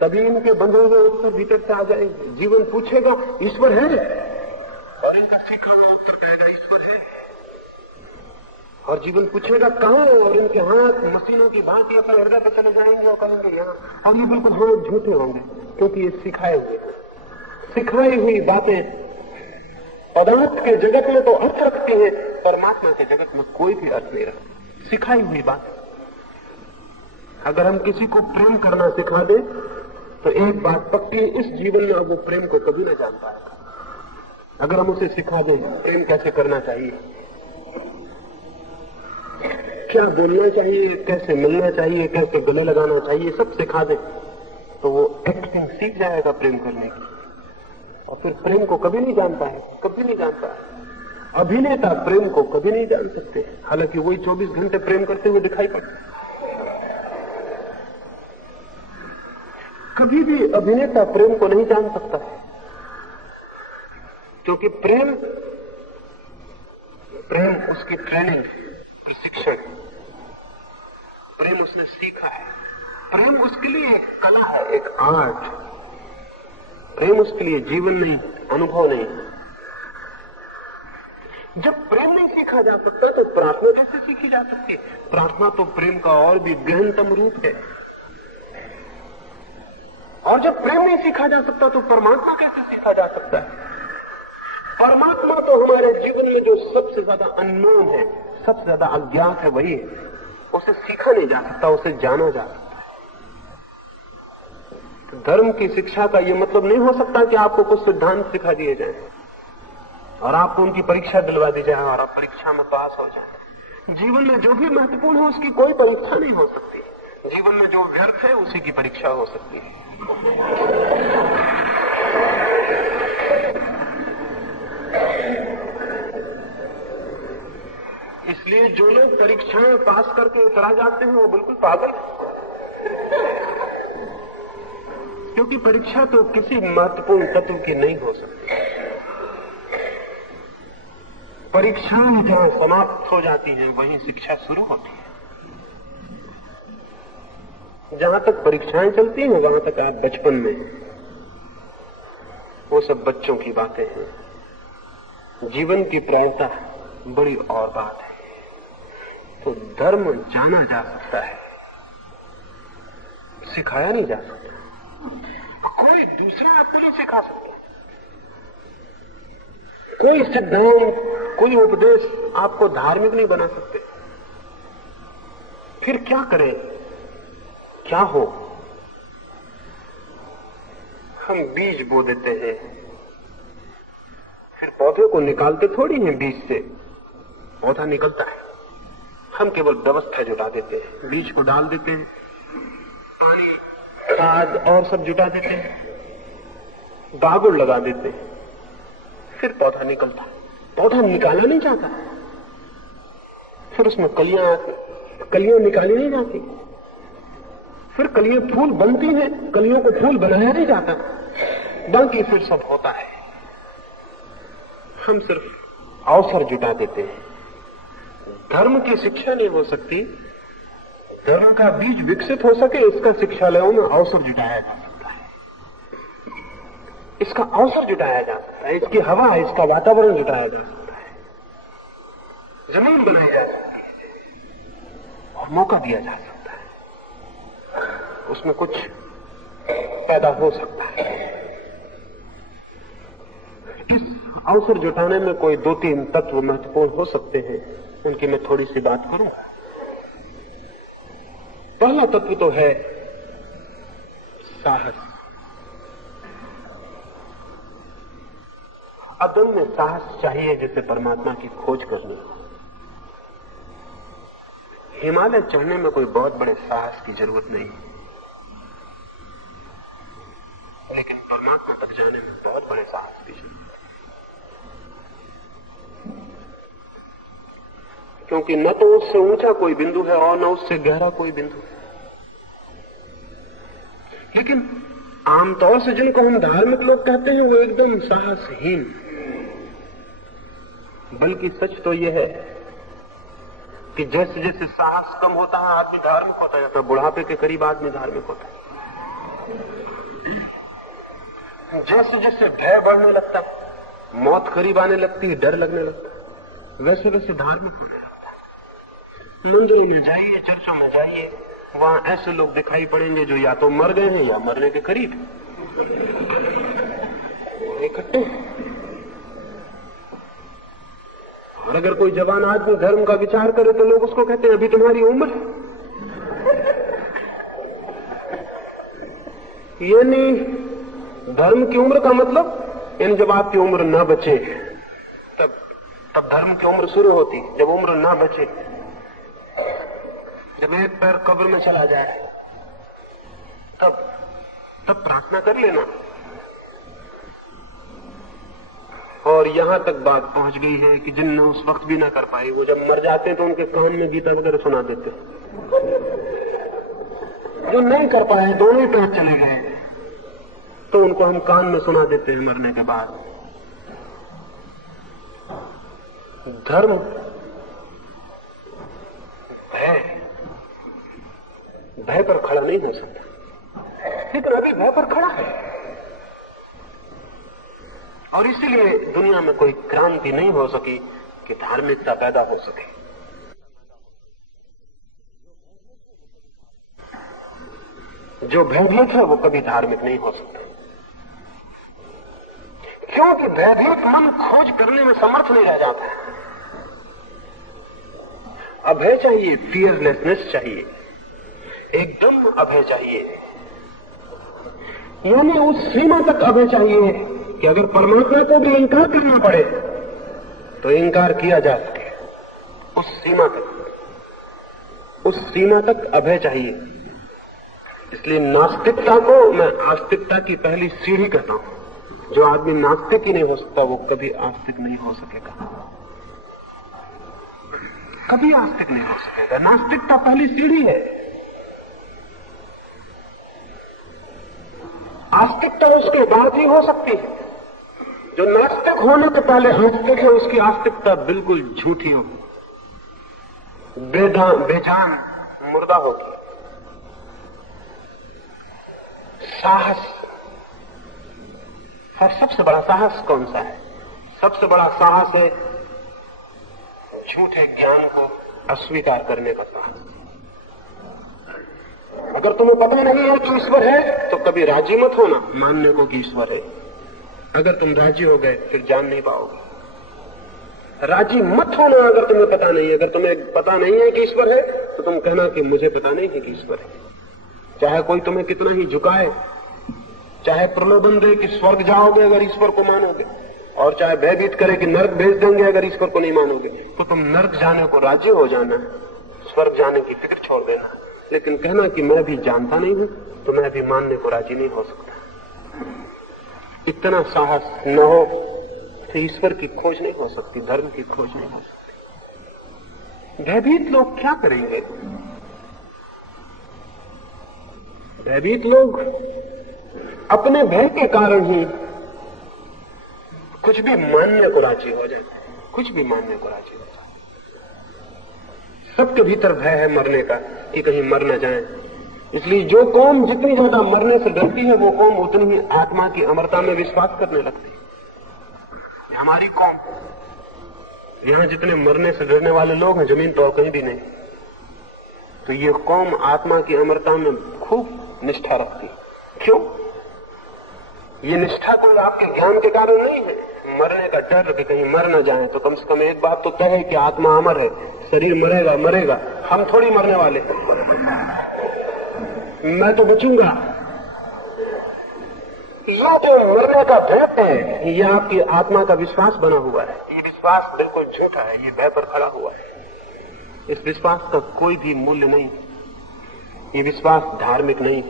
तभी इनके बंधे हुए उत्तर भीतर से आ जाएंगे। जीवन पूछेगा ईश्वर है, और इनका सीखा हुआ उत्तर कहेगा ईश्वर है। और जीवन पूछेगा कहां, और इनके हाथ मशीनों की भांति अपने हृदय पर चले जाएंगे और कहेंगे यहां। और ये बिल्कुल हाथ झूठे होंगे, क्योंकि ये सिखाई हुई बातें पदार्थ के जगत में तो अर्थ रखती हैं, परमात्मा के जगत में कोई भी अर्थ नहीं रखती। सिखाई हुई बात। अगर हम किसी को प्रेम करना सिखा दें तो एक बात पक्की है, इस जीवन में वो प्रेम को कभी न जान पाएगा। अगर हम उसे सिखा दें प्रेम कैसे करना चाहिए, क्या बोलना चाहिए, कैसे मिलना चाहिए, कैसे गले लगाना चाहिए, सब सिखा दें तो वो एक्टिंग सीख जाएगा प्रेम करने की, और फिर प्रेम को कभी नहीं जान पाएगा, कभी नहीं जान पाएगा। अभिनेता प्रेम को कभी नहीं जान सकते, हालांकि वही 24 घंटे प्रेम करते हुए दिखाई पड़ते। कभी भी अभिनेता प्रेम को नहीं जान सकता है, क्योंकि प्रेम उसकी ट्रेनिंग, प्रशिक्षण, प्रेम उसने सीखा है। प्रेम उसके लिए एक कला है, एक आर्ट। प्रेम उसके लिए जीवन नहीं, अनुभव नहीं। जब प्रेम नहीं सीखा जा सकता तो प्रार्थना कैसे सीखी जा सकती है? प्रार्थना तो प्रेम का और भी गहनतम रूप है। और जब प्रेम नहीं सीखा जा सकता तो परमात्मा कैसे सीखा जा सकता है? परमात्मा तो हमारे जीवन में जो सबसे ज्यादा अननोन है, सबसे ज्यादा अज्ञात है, वही है। उसे सीखा नहीं जा सकता, उसे जाना जा सकता है। तो धर्म की शिक्षा का यह मतलब नहीं हो सकता कि आपको कुछ सिद्धांत सिखा दिए जाएं और आपको उनकी परीक्षा दिलवा दी जाए और आप परीक्षा में पास हो जाए। जीवन में जो भी महत्वपूर्ण है उसकी कोई परीक्षा नहीं हो सकती। जीवन में जो व्यर्थ है उसी की परीक्षा हो सकती है। इसलिए जो लोग परीक्षाएं पास करके उतरा जाते हैं वो बिल्कुल पागल है, क्योंकि परीक्षा तो किसी महत्वपूर्ण तत्व की नहीं हो सकती। परीक्षाएं जहां समाप्त हो जाती हैं वहीं शिक्षा शुरू होती है। जहां तक परीक्षाएं चलती हैं वहां तक आप बचपन में, वो सब बच्चों की बातें हैं। जीवन की प्रौढ़ता बड़ी और बात है। तो धर्म जाना जा सकता है, सिखाया नहीं जा सकता। कोई दूसरा आपको नहीं सिखा सकता। कोई सिद्धांत, कोई उपदेश आपको धार्मिक नहीं बना सकते। फिर क्या करें, क्या हो? हम बीज बो देते हैं, फिर पौधे को निकालते थोड़ी हैं बीज से, पौधा निकलता है। हम केवल व्यवस्था जुटा देते हैं, बीज को डाल देते हैं, पानी, खाद और सब जुटा देते हैं, गागुड़ लगा देते हैं, फिर पौधा निकलता है। पौधा निकाला नहीं जाता, फिर उसमें कलियां निकाली नहीं जाती, फिर कलियां फूल बनती हैं, कलियों को फूल बनाया नहीं जाता, बाकी फिर सब होता है। हम सिर्फ अवसर जुटा देते हैं। धर्म की शिक्षा नहीं हो सकती। धर्म का बीज विकसित हो सके इसका शिक्षालयों में अवसर जुटाया जा सकता है। इसका अवसर जुटाया जा सकता है, इसकी हवा, इसका वातावरण जुटाया जा सकता है, जमीन बनाई जा सकती है और मौका दिया जा सकता है। उसमें कुछ पैदा हो सकता है। इस अवसर जुटाने में कोई 2-3 तत्व महत्वपूर्ण हो सकते हैं, उनकी मैं थोड़ी सी बात करूं। पहला तत्व तो है साहस। अदम्य साहस चाहिए जैसे परमात्मा की खोज करनी। हिमालय चढ़ने में कोई बहुत बड़े साहस की जरूरत नहीं, लेकिन परमात्मा तक जाने में बहुत बड़े साहस की जरूरत है। क्योंकि न तो उससे ऊंचा कोई बिंदु है और न उससे गहरा कोई बिंदु है। लेकिन आमतौर से जिनको हम धार्मिक लोग कहते हैं वो एकदम साहसहीन। बल्कि सच तो यह है कि जैसे जैसे साहस कम होता है आदमी धार्मिक होता जाता है। बुढ़ापे के करीब आदमी धार्मिक होता है। जैसे जैसे भय बढ़ने लगता है, मौत करीब आने लगती है, डर लगने लगता है, वैसे वैसे धार्मिक होने लगता है। मंदिरों में जाइए, चर्चों में जाइए, वहां ऐसे लोग दिखाई पड़ेंगे जो या तो मर गए हैं या मरने के करीब इकट्ठे। और अगर कोई जवान आदमी धर्म का विचार करे तो लोग उसको कहते हैं अभी तुम्हारी उम्र। यानी धर्म की उम्र का मतलब यानी जब आपकी उम्र न बचे तब धर्म की उम्र शुरू होती। जब उम्र न बचे, जब एक पैर कब्र में चला जाए, तब प्रार्थना कर लेना। और यहां तक बात पहुंच गई है कि जिनने उस वक्त भी ना कर पाए, वो जब मर जाते हैं तो उनके कान में गीता वगैरह सुना देते। जो नहीं कर पाए, दोनों ही पैर चले गए, तो उनको हम कान में सुना देते हैं मरने के बाद। धर्म भय पर खड़ा नहीं हो सकता, लेकिन अभी भय पर खड़ा है। और इसीलिए दुनिया में कोई क्रांति नहीं हो सकी कि धार्मिकता पैदा हो सके। जो भयभीत है वो कभी धार्मिक नहीं हो सकता, क्योंकि भयभीत मन खोज करने में समर्थ नहीं रह जाता। अभय चाहिए, फियरलेसनेस चाहिए, एकदम अभय चाहिए। यानी उस सीमा तक अभय चाहिए कि अगर परमात्मा को भी इंकार करना पड़े तो इंकार किया जा सके। उस सीमा तक अभय चाहिए। इसलिए नास्तिकता को मैं आस्तिकता की पहली सीढ़ी कहता हूं। जो आदमी नास्तिक ही नहीं हो सकता वो कभी आस्तिक नहीं हो सकेगा, कभी आस्तिक नहीं हो सकेगा। नास्तिकता पहली सीढ़ी है। आस्तिकता उसके बाद ही हो सकती है। जो नास्तिक होने के पहले आस्तिक है, उसकी आस्तिकता बिल्कुल झूठी होगी, बेजान, मुर्दा होगी। साहस, और सबसे बड़ा साहस कौन सा है? सबसे बड़ा साहस है झूठे ज्ञान को अस्वीकार करने का साहस। अगर तुम्हें पता नहीं है कि ईश्वर है तो कभी राजी मत होना मानने को कि ईश्वर है। अगर तुम राजी हो गए फिर जान नहीं पाओगे। राजी मत होना अगर तुम्हें पता नहीं है। अगर तुम्हें पता नहीं है कि ईश्वर है तो तुम कहना कि मुझे पता नहीं है कि ईश्वर है। चाहे कोई तुम्हें कितना ही झुकाए, चाहे प्रलोभन दे कि स्वर्ग जाओगे अगर ईश्वर को मानोगे, और चाहे भयभीत करे कि नर्क भेज देंगे अगर ईश्वर को नहीं मानोगे, तो तुम नर्क जाने को राजी हो जाना, स्वर्ग जाने की फिक्र छोड़ देना। लेकिन कहना कि मैं भी जानता नहीं हूं तो मैं भी मानने को राजी नहीं हो सकता। इतना साहस न हो तो ईश्वर की खोज नहीं हो सकती, धर्म की खोज नहीं हो सकती। भयभीत लोग क्या करेंगे? भयभीत लोग अपने भय के कारण ही कुछ भी मानने को राजी हो जाते हैं, कुछ भी मानने को राजी हो जाते हैं। सबके भीतर भय है मरने का कि कहीं मर न जाए। इसलिए जो कौम जितनी ज्यादा मरने से डरती है वो कौम उतनी ही आत्मा की अमरता में विश्वास करने लगती है। हमारी कौम, यहां जितने मरने से डरने वाले लोग हैं जमीन तो और कहीं भी नहीं। तो ये कौम आत्मा की अमरता में खूब निष्ठा रखती। क्यों? ये निष्ठा कोई आपके ज्ञान के कारण नहीं है। मरने का डर कि कहीं मर न जाए, तो कम से कम एक बात तो तय है कि आत्मा अमर है, शरीर मरेगा, हम थोड़ी मरने वाले। मैं तो बचूंगा। ये जो मरने का भय है, ये आपकी आत्मा का विश्वास बना हुआ है। ये विश्वास बिल्कुल झूठा है, ये भय पर खड़ा हुआ है। इस विश्वास का कोई भी मूल्य नहीं। ये विश्वास धार्मिक नहीं,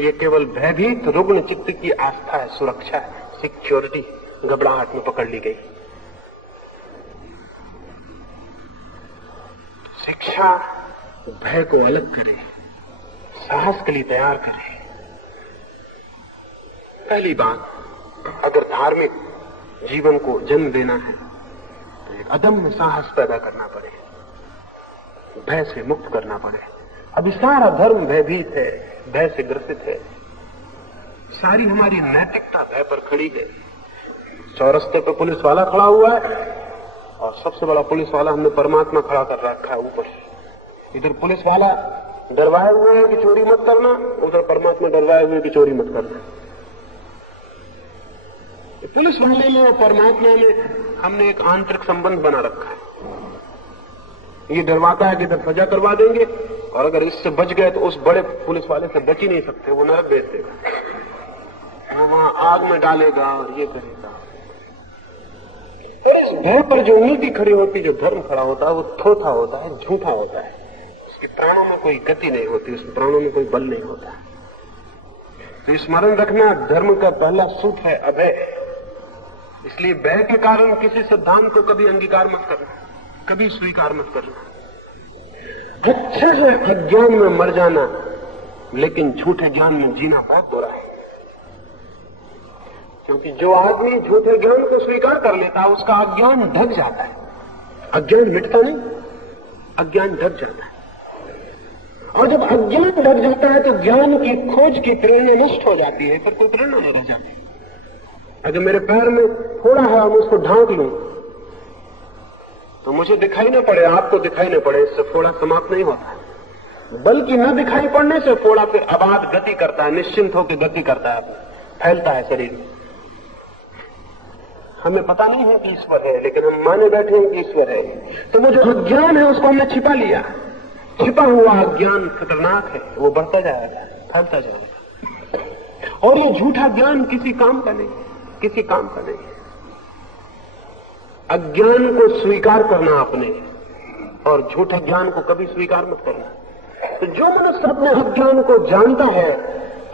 ये केवल भयभीत रुग्ण चित्त की आस्था है, सुरक्षा है, सिक्योरिटी घबराहट में पकड़ ली गई। शिक्षा भय को अलग करे, साहस के लिए तैयार करे। पहली बात, अगर धार्मिक जीवन को जन्म देना है तो एक अदम्य साहस पैदा करना पड़े, भय से मुक्त करना पड़े। अभी सारा धर्म भयभीत है, भय से ग्रसित है। सारी हमारी नैतिकता भय पर खड़ी है। चौरस्ते पे पुलिस वाला खड़ा हुआ है और सबसे बड़ा पुलिस वाला हमने परमात्मा खड़ा कर रखा है ऊपर। इधर पुलिस वाला डरवाए हुए है कि चोरी मत करना, उधर परमात्मा डरवाए हुए कि चोरी मत करना। पुलिस वाले में और परमात्मा में हमने एक आंतरिक संबंध बना रखा है। ये डरवाता है कि इधर सजा करवा देंगे और अगर इससे बच गए तो उस बड़े पुलिस वाले से बच ही नहीं सकते, वो नरक भेज देगा, वो वहां आग में डालेगा और ये करेगा। और इस भय पर जो नीति खड़ी होती, जो धर्म खड़ा होता है, वो थोथा होता है, झूठा होता है। उसके प्राणों में कोई गति नहीं होती, उसके प्राणों में कोई बल नहीं होता। तो स्मरण रखना, धर्म का पहला सूत्र है अभय। इसलिए भय के कारण किसी सिद्धांत को कभी अंगीकार मत करना, कभी स्वीकार मत करना। अच्छा है अज्ञान में मर जाना, लेकिन झूठे ज्ञान में जीना बहुत बुरा है। क्योंकि जो आदमी झूठे ज्ञान को स्वीकार कर लेता है, उसका अज्ञान ढक जाता है। अज्ञान मिटता नहीं, अज्ञान ढक जाता है। और जब अज्ञान ढक जाता है तो ज्ञान की खोज की प्रेरणा नष्ट हो जाती है, फिर कोई प्रेरणा नहीं रह जाती। अगर मेरे पैर में फोड़ा है और मैं उसको ढांक लूं तो मुझे दिखाई न पड़े, आपको दिखाई न पड़े, इससे फोड़ा समाप्त नहीं होता। बल्कि न दिखाई पड़ने से फोड़ा फिर अबाध गति करता है, निश्चिंत होकर गति करता है, फैलता है शरीर में। हमें पता नहीं है कि ईश्वर है, लेकिन हम माने बैठे हैं कि ईश्वर है। तो वो जो अज्ञान है उसको हमने छिपा लिया। छिपा हुआ अज्ञान खतरनाक है, वो बढ़ता जाएगा, फैलता जाएगा। और ये झूठा ज्ञान किसी काम का नहीं, किसी काम का नहीं। अज्ञान को स्वीकार करना अपने, और झूठे ज्ञान को कभी स्वीकार मत करना। तो जो मनुष्य अपने अज्ञान को जानता है,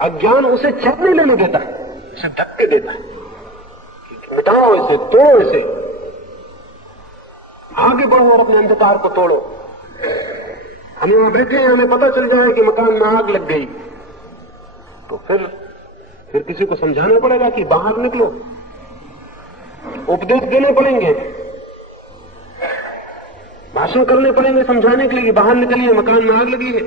अज्ञान उसे चैन नहीं लेने देता, उसे धक्के देता है। मिटाओ इसे, तोड़ो इसे, आगे बढ़ो और अपने अंधकार को तोड़ो। हम यहां बैठे हैं, हमें पता चल जाए कि मकान में आग लग गई, तो फिर किसी को समझाना पड़ेगा कि बाहर निकलो, उपदेश देने पड़ेंगे, भाषण करने पड़ेंगे समझाने के लिए कि बाहर निकलिए, मकान में आग लगी है।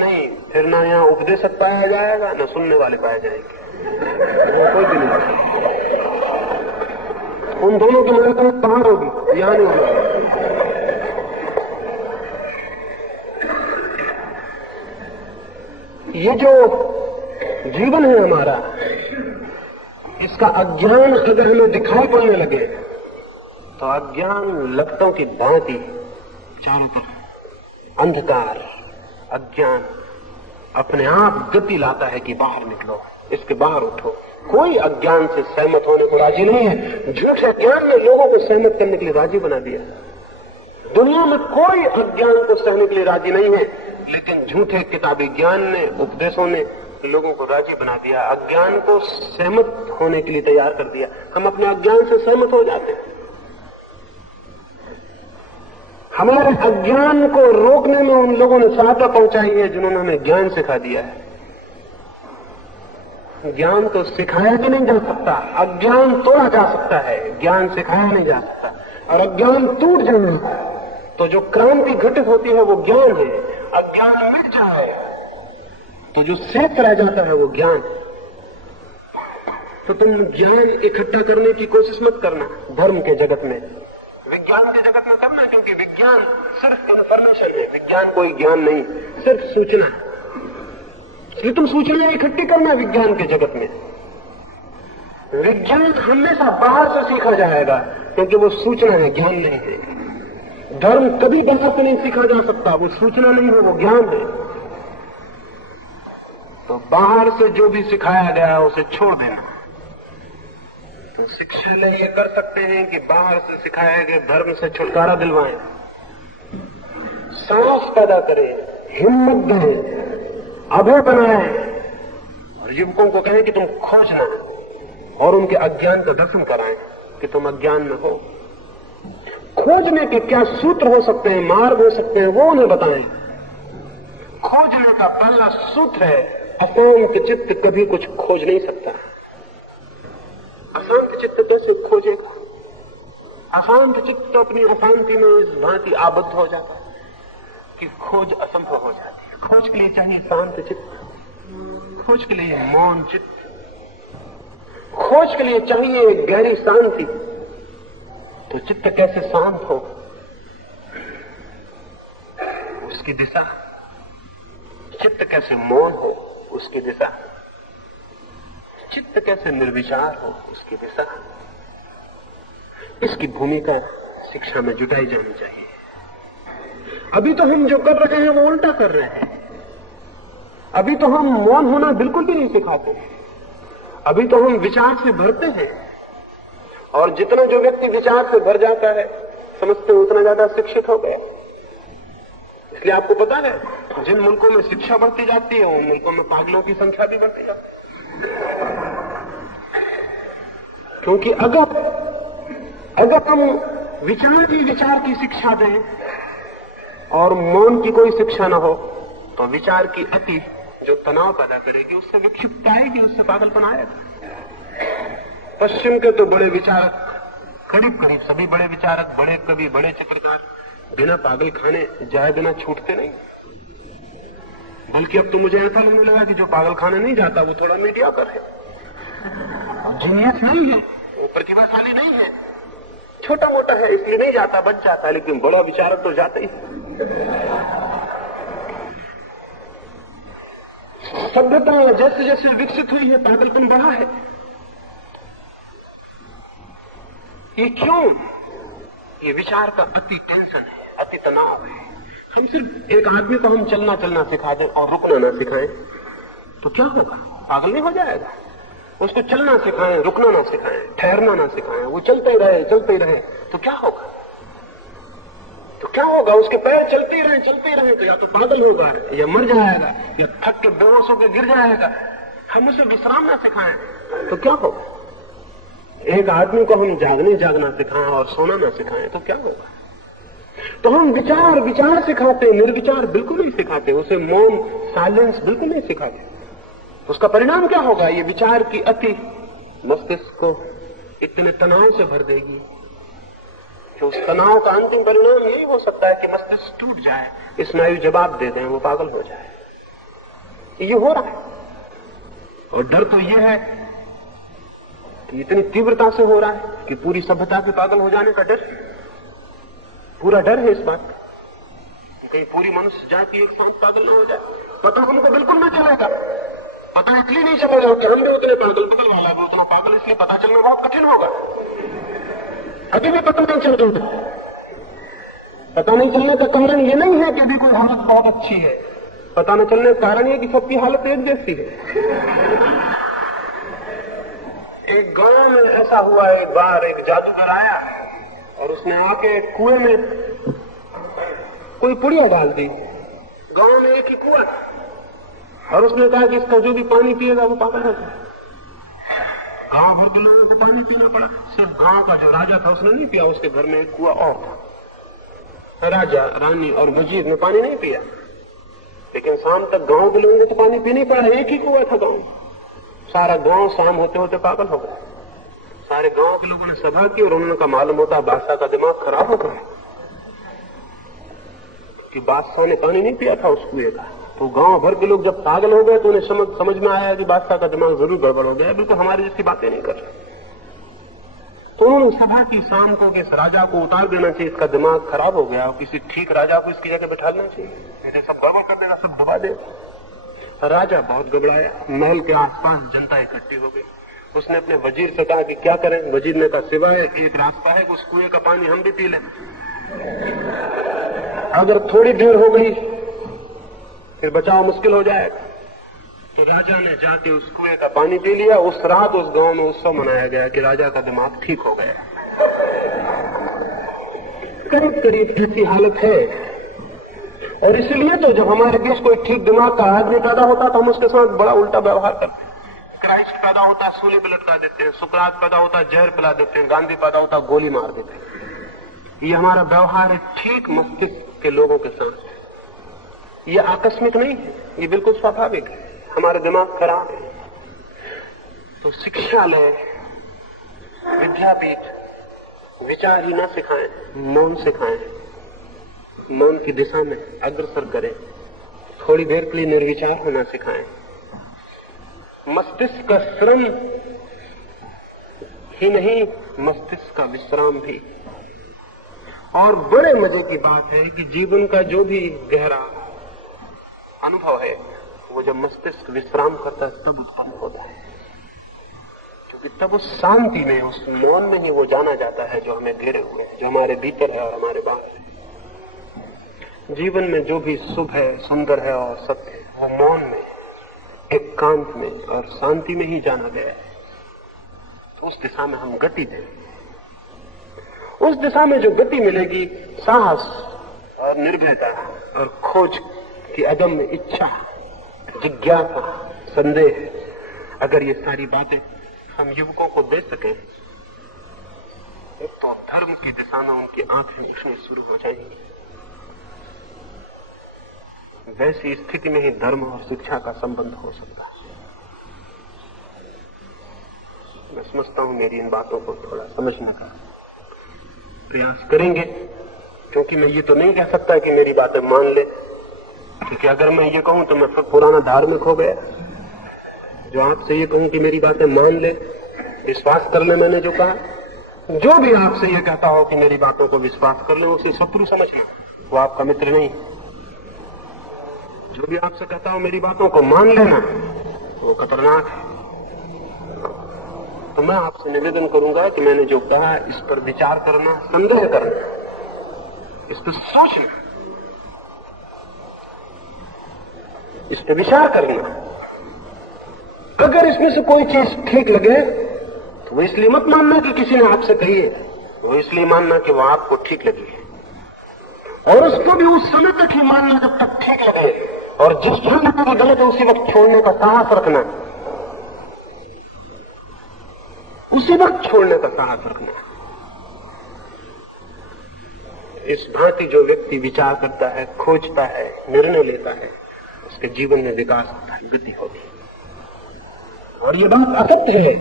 नहीं, फिर ना यहाँ उपदेशक पाया जाएगा, ना सुनने वाले पाए जाएंगे, वो कोई भी नहीं। उन दोनों की मुलाकात बाहर होगी, यहाँ नहीं होगी। ये जो जीवन है हमारा, इसका अज्ञान अगर हमें दिखाई पड़ने लगे तो अज्ञान लपटों की भांति चारों तरफ अंधकार, अज्ञान अपने आप गति लाता है कि बाहर निकलो, इसके बाहर उठो। कोई अज्ञान से सहमत होने को राजी नहीं है। झूठे ज्ञान ने लोगों को सहमत करने के लिए राजी बना दिया। दुनिया में कोई अज्ञान को सहने के लिए राजी नहीं है, लेकिन झूठे किताबी ज्ञान ने, उपदेशों ने लोगों को राजी बना दिया, अज्ञान को सहमत होने के लिए तैयार कर दिया। हम अपने अज्ञान से सहमत हो जाते हैं। हमारे अज्ञान को रोकने में उन लोगों ने सहायता पहुंचाई है जिन्होंने हमें ज्ञान सिखा दिया है। ज्ञान तो सिखाया भी नहीं जा सकता, अज्ञान तोड़ा जा सकता है, ज्ञान सिखाया नहीं जा सकता। और अज्ञान टूट जाए तो जो क्रांति घटित होती है वो ज्ञान है। अज्ञान मिट जाए तो जो शेष रह जाता है वो ज्ञान। तो तुम ज्ञान इकट्ठा करने की कोशिश मत करना धर्म के जगत में, विज्ञान के जगत में करना, क्योंकि विज्ञान सिर्फ इंफॉर्मेशन है, विज्ञान कोई ज्ञान नहीं, सिर्फ सूचना है। इसलिए तुम सूचना इकट्ठी करना विज्ञान के जगत में। विज्ञान हमेशा बाहर से सीखा जाएगा, क्योंकि वो सूचना है, ज्ञान नहीं है। धर्म कभी बाहर से नहीं सीखा जा सकता, वो सूचना नहीं है, वो ज्ञान है। तो बाहर से जो भी सिखाया गया है उसे छोड़ देना। तो शिक्षालय ये कर सकते हैं कि बाहर से सिखाए गए धर्म से छुटकारा दिलवाएं, साहस पैदा करें, हिम्मत दें, अभय बनाएं और युवकों को कहें कि तुम खोजना और उनके अज्ञान का दर्शन कराएं कि तुम अज्ञान में हो। खोजने के क्या सूत्र हो सकते हैं, मार्ग हो सकते हैं, वो उन्हें बताएं। खोजने का पहला सूत्र है अशांत चित्त कभी कुछ खोज नहीं सकता। अशांत चित्त कैसे खोजेगा? अशांत चित्त तो अपनी अशांति में इस भांति आबद्ध हो जाता है कि खोज असंभव हो जाती है। खोज के लिए चाहिए शांत चित्त, खोज के लिए मौन चित्त, खोज के लिए चाहिए गहरी शांति। तो चित्त कैसे शांत हो, उसकी दिशा। चित्त कैसे मौन हो, उसकी दिशा। चित्त कैसे निर्विचार हो, उसकी दिशा। इसकी भूमिका शिक्षा में जुटाई जानी चाहिए। अभी तो हम जो कर रहे हैं वो उल्टा कर रहे हैं। अभी तो हम मौन होना बिल्कुल भी नहीं सिखाते। अभी तो हम विचार से भरते हैं और जितना जो व्यक्ति विचार से भर जाता है समझते हैं उतना ज्यादा शिक्षित हो गया। इसलिए आपको पता है जिन मुल्कों में शिक्षा बढ़ती जाती है उन मुल्कों में पागलों की संख्या भी बढ़ती जाती है। क्योंकि अगर हम विचार ही विचार की शिक्षा दें और मौन की कोई शिक्षा न हो तो विचार की अति जो तनाव पैदा करेगी उससे विक्षिप्त आएगी, उससे पागलपन आएगा। पश्चिम के तो बड़े विचारक, करीब करीब सभी बड़े विचारक, बड़े कवि, बड़े चित्रकार बिना पागल खाने जाए बिना छूटते नहीं। बल्कि अब तो मुझे ऐसा लगने लगा कि जो पागल खाने नहीं जाता वो थोड़ा मीडियाकर है, जीनियस नहीं है, वो प्रतिभाशाली नहीं है, छोटा मोटा है इसलिए नहीं जाता, बच जाता है। लेकिन बड़ा विचारक तो जाता ही। सभ्यता जैसे जैसे विकसित हुई है पागलपन बढ़ा है। ये क्यों? ये विचार का अति टेंशन है, अति तनाव है। हम सिर्फ एक आदमी को हम चलना सिखा दें और रुकना ना सिखाएं तो क्या होगा? पागल नहीं हो जाएगा। उसको चलना सिखाएं, रुकना ना सिखाएं, ठहरना ना सिखाएं, वो चलते ही रहे तो क्या होगा? उसके पैर चलते ही रहे तो या तो पागल होगा या मर जाएगा या थक के बेहोश होकर गिर जाएगा। हम उसे विश्राम ना सिखाएं तो क्या होगा? एक आदमी को हम जागना सिखाएं और सोना ना सिखाएं तो क्या होगा? तो हम विचार सिखाते, निर्विचार बिल्कुल नहीं सिखाते, उसे मौन, साइलेंस बिल्कुल नहीं सिखाते। उसका परिणाम क्या होगा? ये विचार की अति मस्तिष्क को इतने तनाव से भर देगी कि उस तनाव का अंतिम परिणाम यही हो सकता है कि मस्तिष्क टूट जाए, स्नायु जवाब दे दें, वो पागल हो जाए। ये हो रहा है और डर तो ये है कि इतनी तीव्रता से हो रहा है कि पूरी सभ्यता के पागल हो जाने का डर, पूरा डर है इस बात का। कहीं पूरी मनुष्य जाति एक साथ पागल न हो जाए। पता हमको बिल्कुल न चलेगा, पता इसलिए नहीं चलेगा कि हम भी उतने पागल, बगल वाला भी उतना पागल, इसलिए पता चलना बहुत कठिन होगा। अभी भी पता नहीं चल रहा। पता नहीं चलने का कारण ये नहीं है कि अभी कोई हालत बहुत अच्छी है, पता न चलने का कारण ये कि सबकी हालत एक जैसी है। एक गांव में ऐसा हुआ, एक बार एक जादूगर आया और उसने आके कुएं में कोई पुड़िया डाल दी। गांव में एक ही कुआं था और उसने कहा कि इसका जो भी पानी पिएगा वो पागल हो जाए। गांव भर के लोगों को पानी पीना पड़ा। सिर्फ गांव का जो राजा था उसने नहीं पिया, उसके घर में एक कुआं और था। राजा, रानी और वजीर ने पानी नहीं पिया, लेकिन शाम तक गांव के लोगों को तो पानी पीना ही पड़ा। एक ही कुआं था गांव। सारा गांव शाम होते होते पागल हो गया। सारे गांव के लोगों ने सभा की और उन्होंने कहा मालूम होता बादशाह का दिमाग खराब हो गया कि बादशाह ने पानी नहीं पिया था उस कुएं का। तो गांव भर के लोग जब पागल हो गए तो उन्हें समझ में आया कि बादशाह का दिमाग जरूर गड़बड़ हो गया, बिल्कुल हमारी जैसी बातें नहीं कर रहे। तो उन्होंने सभा की शाम को कि इस राजा को उतार देना चाहिए, इसका दिमाग खराब हो गया और किसी ठीक राजा को इसकी जगह बैठाना चाहिए, नहीं सब गड़बड़ कर देगा, सब दबा देगा। राजा बहुत घबराया। महल के आसपास जनता इकट्ठी हो गई। उसने अपने वजीर से कहा कि क्या करें। वजीर ने कहा सिवाय एक रास्ता है कि उस कुएं का पानी हम भी पी लें। अगर थोड़ी देर हो गई फिर बचाव मुश्किल हो जाएगा। तो राजा ने जाके उस कुएं का पानी पी लिया। उस रात उस गांव में उत्सव मनाया गया कि राजा का दिमाग ठीक हो गया। करीब करीब ऐसी हालत है। और इसलिए तो जब हमारे देश कोई ठीक दिमाग का आदमी पैदा होता तो हम उसके साथ बड़ा उल्टा व्यवहार करते हैं। क्राइस्ट पैदा होता सूली पे लटका देते हैं, सुकरात पैदा होता जहर पिला देते हैं, गांधी पैदा होता गोली मार देते हैं। ये हमारा व्यवहार है ठीक मस्तिष्क के लोगों के साथ। ये आकस्मिक नहीं है, ये बिल्कुल स्वाभाविक है। हमारा दिमाग खराब है। तो शिक्षालय, विद्यापीठ विचार ही ना सिखाएं, मौन सिखाएं। मौन की दिशा में अग्रसर करें। थोड़ी देर के लिए निर्विचार होना सिखाएं। मस्तिष्क का श्रम ही नहीं, मस्तिष्क का विश्राम भी। और बड़े मजे की बात है कि जीवन का जो भी गहरा अनुभव है वो जब मस्तिष्क विश्राम करता है तब उत्पन्न होता है। क्योंकि तब उस शांति में, उस मौन में ही वो जाना जाता है जो हमें घेरे हुए है, जो हमारे भीतर है और हमारे बाहर है। जीवन में जो भी शुभ है, सुंदर है और सत्य है, वो मौन में, एकांत में और शांति में ही जाना गया है। तो उस दिशा में हम गति दें। उस दिशा में जो गति मिलेगी, साहस और निर्भयता और खोज की अदम्य इच्छा, जिज्ञासा, संदेह, अगर ये सारी बातें हम युवकों को दे सकें तो धर्म की दिशा में उनकी आंखें उठनी शुरू हो जाएंगी। वैसी स्थिति में ही धर्म और शिक्षा का संबंध हो सकता है। मैं समझता हूं मेरी इन बातों को थोड़ा समझने का प्रयास करेंगे, क्योंकि मैं ये तो नहीं कह सकता कि मेरी बातें मान ले, क्योंकि अगर मैं ये कहूं तो मैं फिर पुराना धार्मिक हो गया। जो आपसे ये कहूं कि मेरी बातें मान ले, विश्वास कर ले, मैंने जो कहा, जो भी आपसे ये कहता हो कि मेरी बातों को विश्वास कर ले, उसे शत्रु समझना, वो आपका मित्र नहीं। जो भी आपसे कहता हो मेरी बातों को मान लेना, वो खतरनाक है। तो मैं आपसे निवेदन करूंगा कि मैंने जो कहा इस पर विचार करना, संदेह करना, इस पर सोचना, इस पर विचार करना। अगर इसमें से कोई चीज ठीक लगे तो वो इसलिए मत मानना कि किसी ने आपसे कही है, वो इसलिए मानना कि वो आपको ठीक लगी है। और उसको भी उस समय तक ही मानना जब तक ठीक लगे, और जिस क्षण में गलत है उसी वक्त छोड़ने का साहस रखना, उसी वक्त छोड़ने का साहस रखना। इस भांति जो व्यक्ति विचार करता है, खोजता है, निर्णय लेता है, उसके जीवन में विकास होता है, गति होती है। और ये बात असत्य है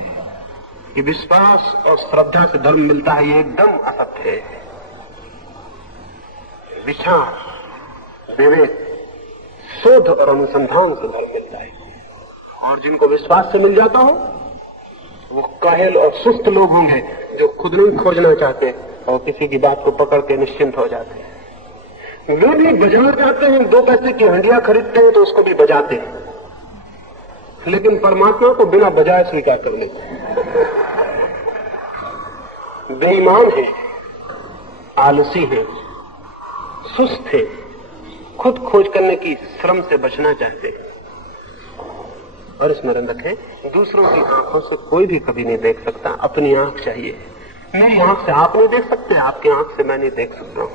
कि विश्वास और श्रद्धा से धर्म मिलता है, ये एकदम असत्य है। विचार, विवेक, शोध और अनुसंधान से धर्म मिलता है। और जिनको विश्वास से मिल जाता हो वो काहिल और सुस्त लोग होंगे, जो खुद नहीं खोजना चाहते और किसी की बात को पकड़ के निश्चिंत हो जाते हैं। वे भी बाजार जाते हैं, 2 पैसे की हंडिया खरीदते हैं तो उसको भी बजाते हैं, लेकिन परमात्मा को बिना बजाए स्वीकार कर लेते हैं। बेईमान है, आलसी है, सुस्त है, खुद खोज करने की श्रम से बचना चाहते हैं। और स्मरण रखें, दूसरों की आंखों से कोई भी कभी नहीं देख सकता, अपनी आंख चाहिए। मेरी आंख से आप नहीं देख सकते, आपकी आंख से मैं नहीं देख सकता हूं।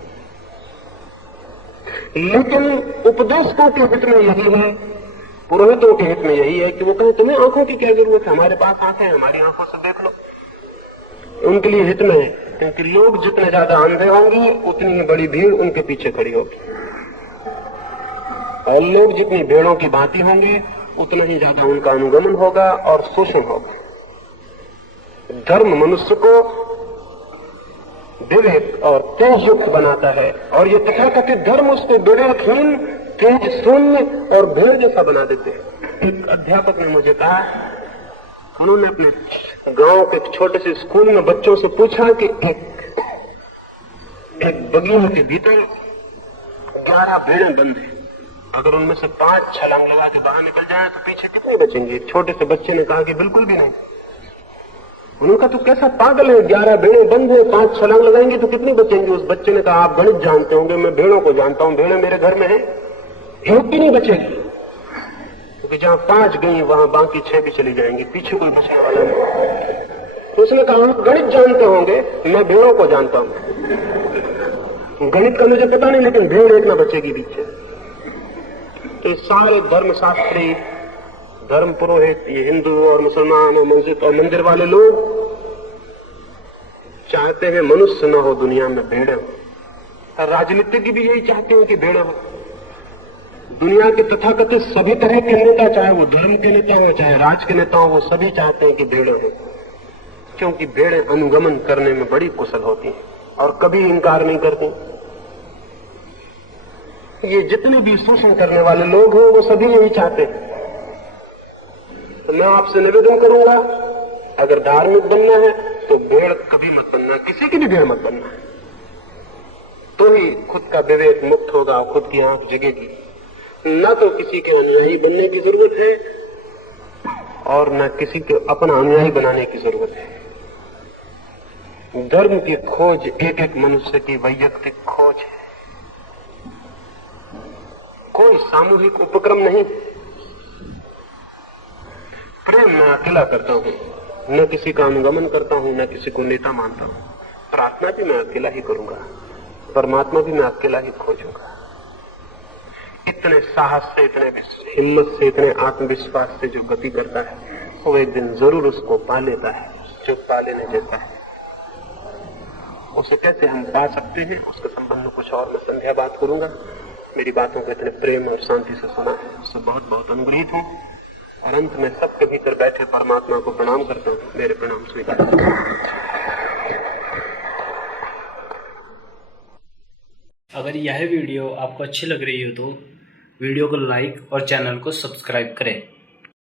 लेकिन उपदेशकों के हित में यही है, पुरोहितों के हित में यही है कि वो कहें तुम्हें आंखों की क्या जरूरत है, हमारे पास आंखें हैं, हमारी आंखों से देख लो। उनके लिए हित में है, क्योंकि लोग जितने ज्यादा अंधे होंगे उतनी ही बड़ी भीड़ उनके पीछे खड़ी होगी, और लोग जितनी भेड़ों की भांति होंगे उतना ही ज्यादा उनका अनुगमन होगा और शोषण होगा। धर्म मनुष्य को विवेक और तेज युक्त बनाता है, और ये तथाकथित धर्म उसको विवेकहीन, तेज शून्य और भेड़ जैसा बना देते हैं। एक अध्यापक ने मुझे कहा, उन्होंने अपने गांव के छोटे से स्कूल में बच्चों से पूछा कि एक बगीचे के भीतर 11 भेड़ें बंद हैं, अगर उनमें से 5 छलांग लगा के बाहर निकल जाए तो पीछे कितने बचेंगे? छोटे से बच्चे ने कहा कि बिल्कुल भी नहीं। उन्होंने कहा तो कैसा पागल है, 11 भेड़ें बंद है, 5 छलांग लगाएंगे तो कितनी बचेंगे? उस बच्चे ने कहा आप गणित जानते होंगे, मैं भेड़ों को जानता हूं, भेड़ें मेरे घर में है, एक भी नहीं बचेगी। क्योंकि जहां 5 गई वहां बाकी 6 भी चली जाएंगी, पीछे कोई बचने वाला नहीं। तो उसने कहा आप गणित जानते होंगे, मैं भेड़ों को जानता हूं। गणित का मुझे पता नहीं, लेकिन भेड़ एक ना बचेगी पीछे। तो सारे धर्मशास्त्री, धर्म पुरोहित, ये हिंदू और मुसलमान और मस्जिद और मंदिर वाले लोग चाहते हैं मनुष्य न हो दुनिया में, भेड़ें हो। राजनीतिज्ञ भी यही चाहते हैं कि भेड़ें हो। दुनिया के तथाकथित सभी तरह के नेता, चाहे वो धर्म के नेता हो चाहे राज के नेता हो, वो सभी चाहते हैं कि भेड़ें हो, क्योंकि भेड़ें अनुगमन करने में बड़ी कुशल होती हैं और कभी इनकार नहीं करती। ये जितने भी शोषण करने वाले लोग हैं वो सभी यही चाहते हैं। तो मैं आपसे निवेदन करूंगा, अगर धार्मिक बनना है तो भेड़ कभी मत बनना, किसी की भी भेड़ मत बनना, तो ही खुद का विवेक मुक्त होगा और खुद की आंख जगेगी। न तो किसी के अनुयायी बनने की जरूरत है और न किसी को अपना अनुयायी बनाने की जरूरत है। धर्म की खोज एक एक मनुष्य की वैयक्तिक खोज है, कोई सामूहिक उपक्रम नहीं। प्रेम मैं अकेला करता हूं, न किसी का अनुगमन करता हूं, न किसी को नेता मानता हूं। प्रार्थना भी मैं अकेला ही करूंगा, परमात्मा भी मैं अकेला ही खोजूंगा। इतने साहस से, इतने हिम्मत से, इतने आत्मविश्वास से जो गति करता है वो एक दिन जरूर उसको पा लेता है जो पा लेने जैसा है। उसे कैसे हम पा सकते हैं उसके संबंध में कुछ और मैं संध्या बात करूंगा। मेरी बातों को इतने प्रेम और शांति से सुना, उससे बहुत बहुत अनुग्रहित हूं। और अंत में सबके भीतर बैठे परमात्मा को प्रणाम करता हूं। मेरे प्रणाम स्वीकार। अगर यह वीडियो आपको अच्छी लग रही हो तो वीडियो को लाइक और चैनल को सब्सक्राइब करें।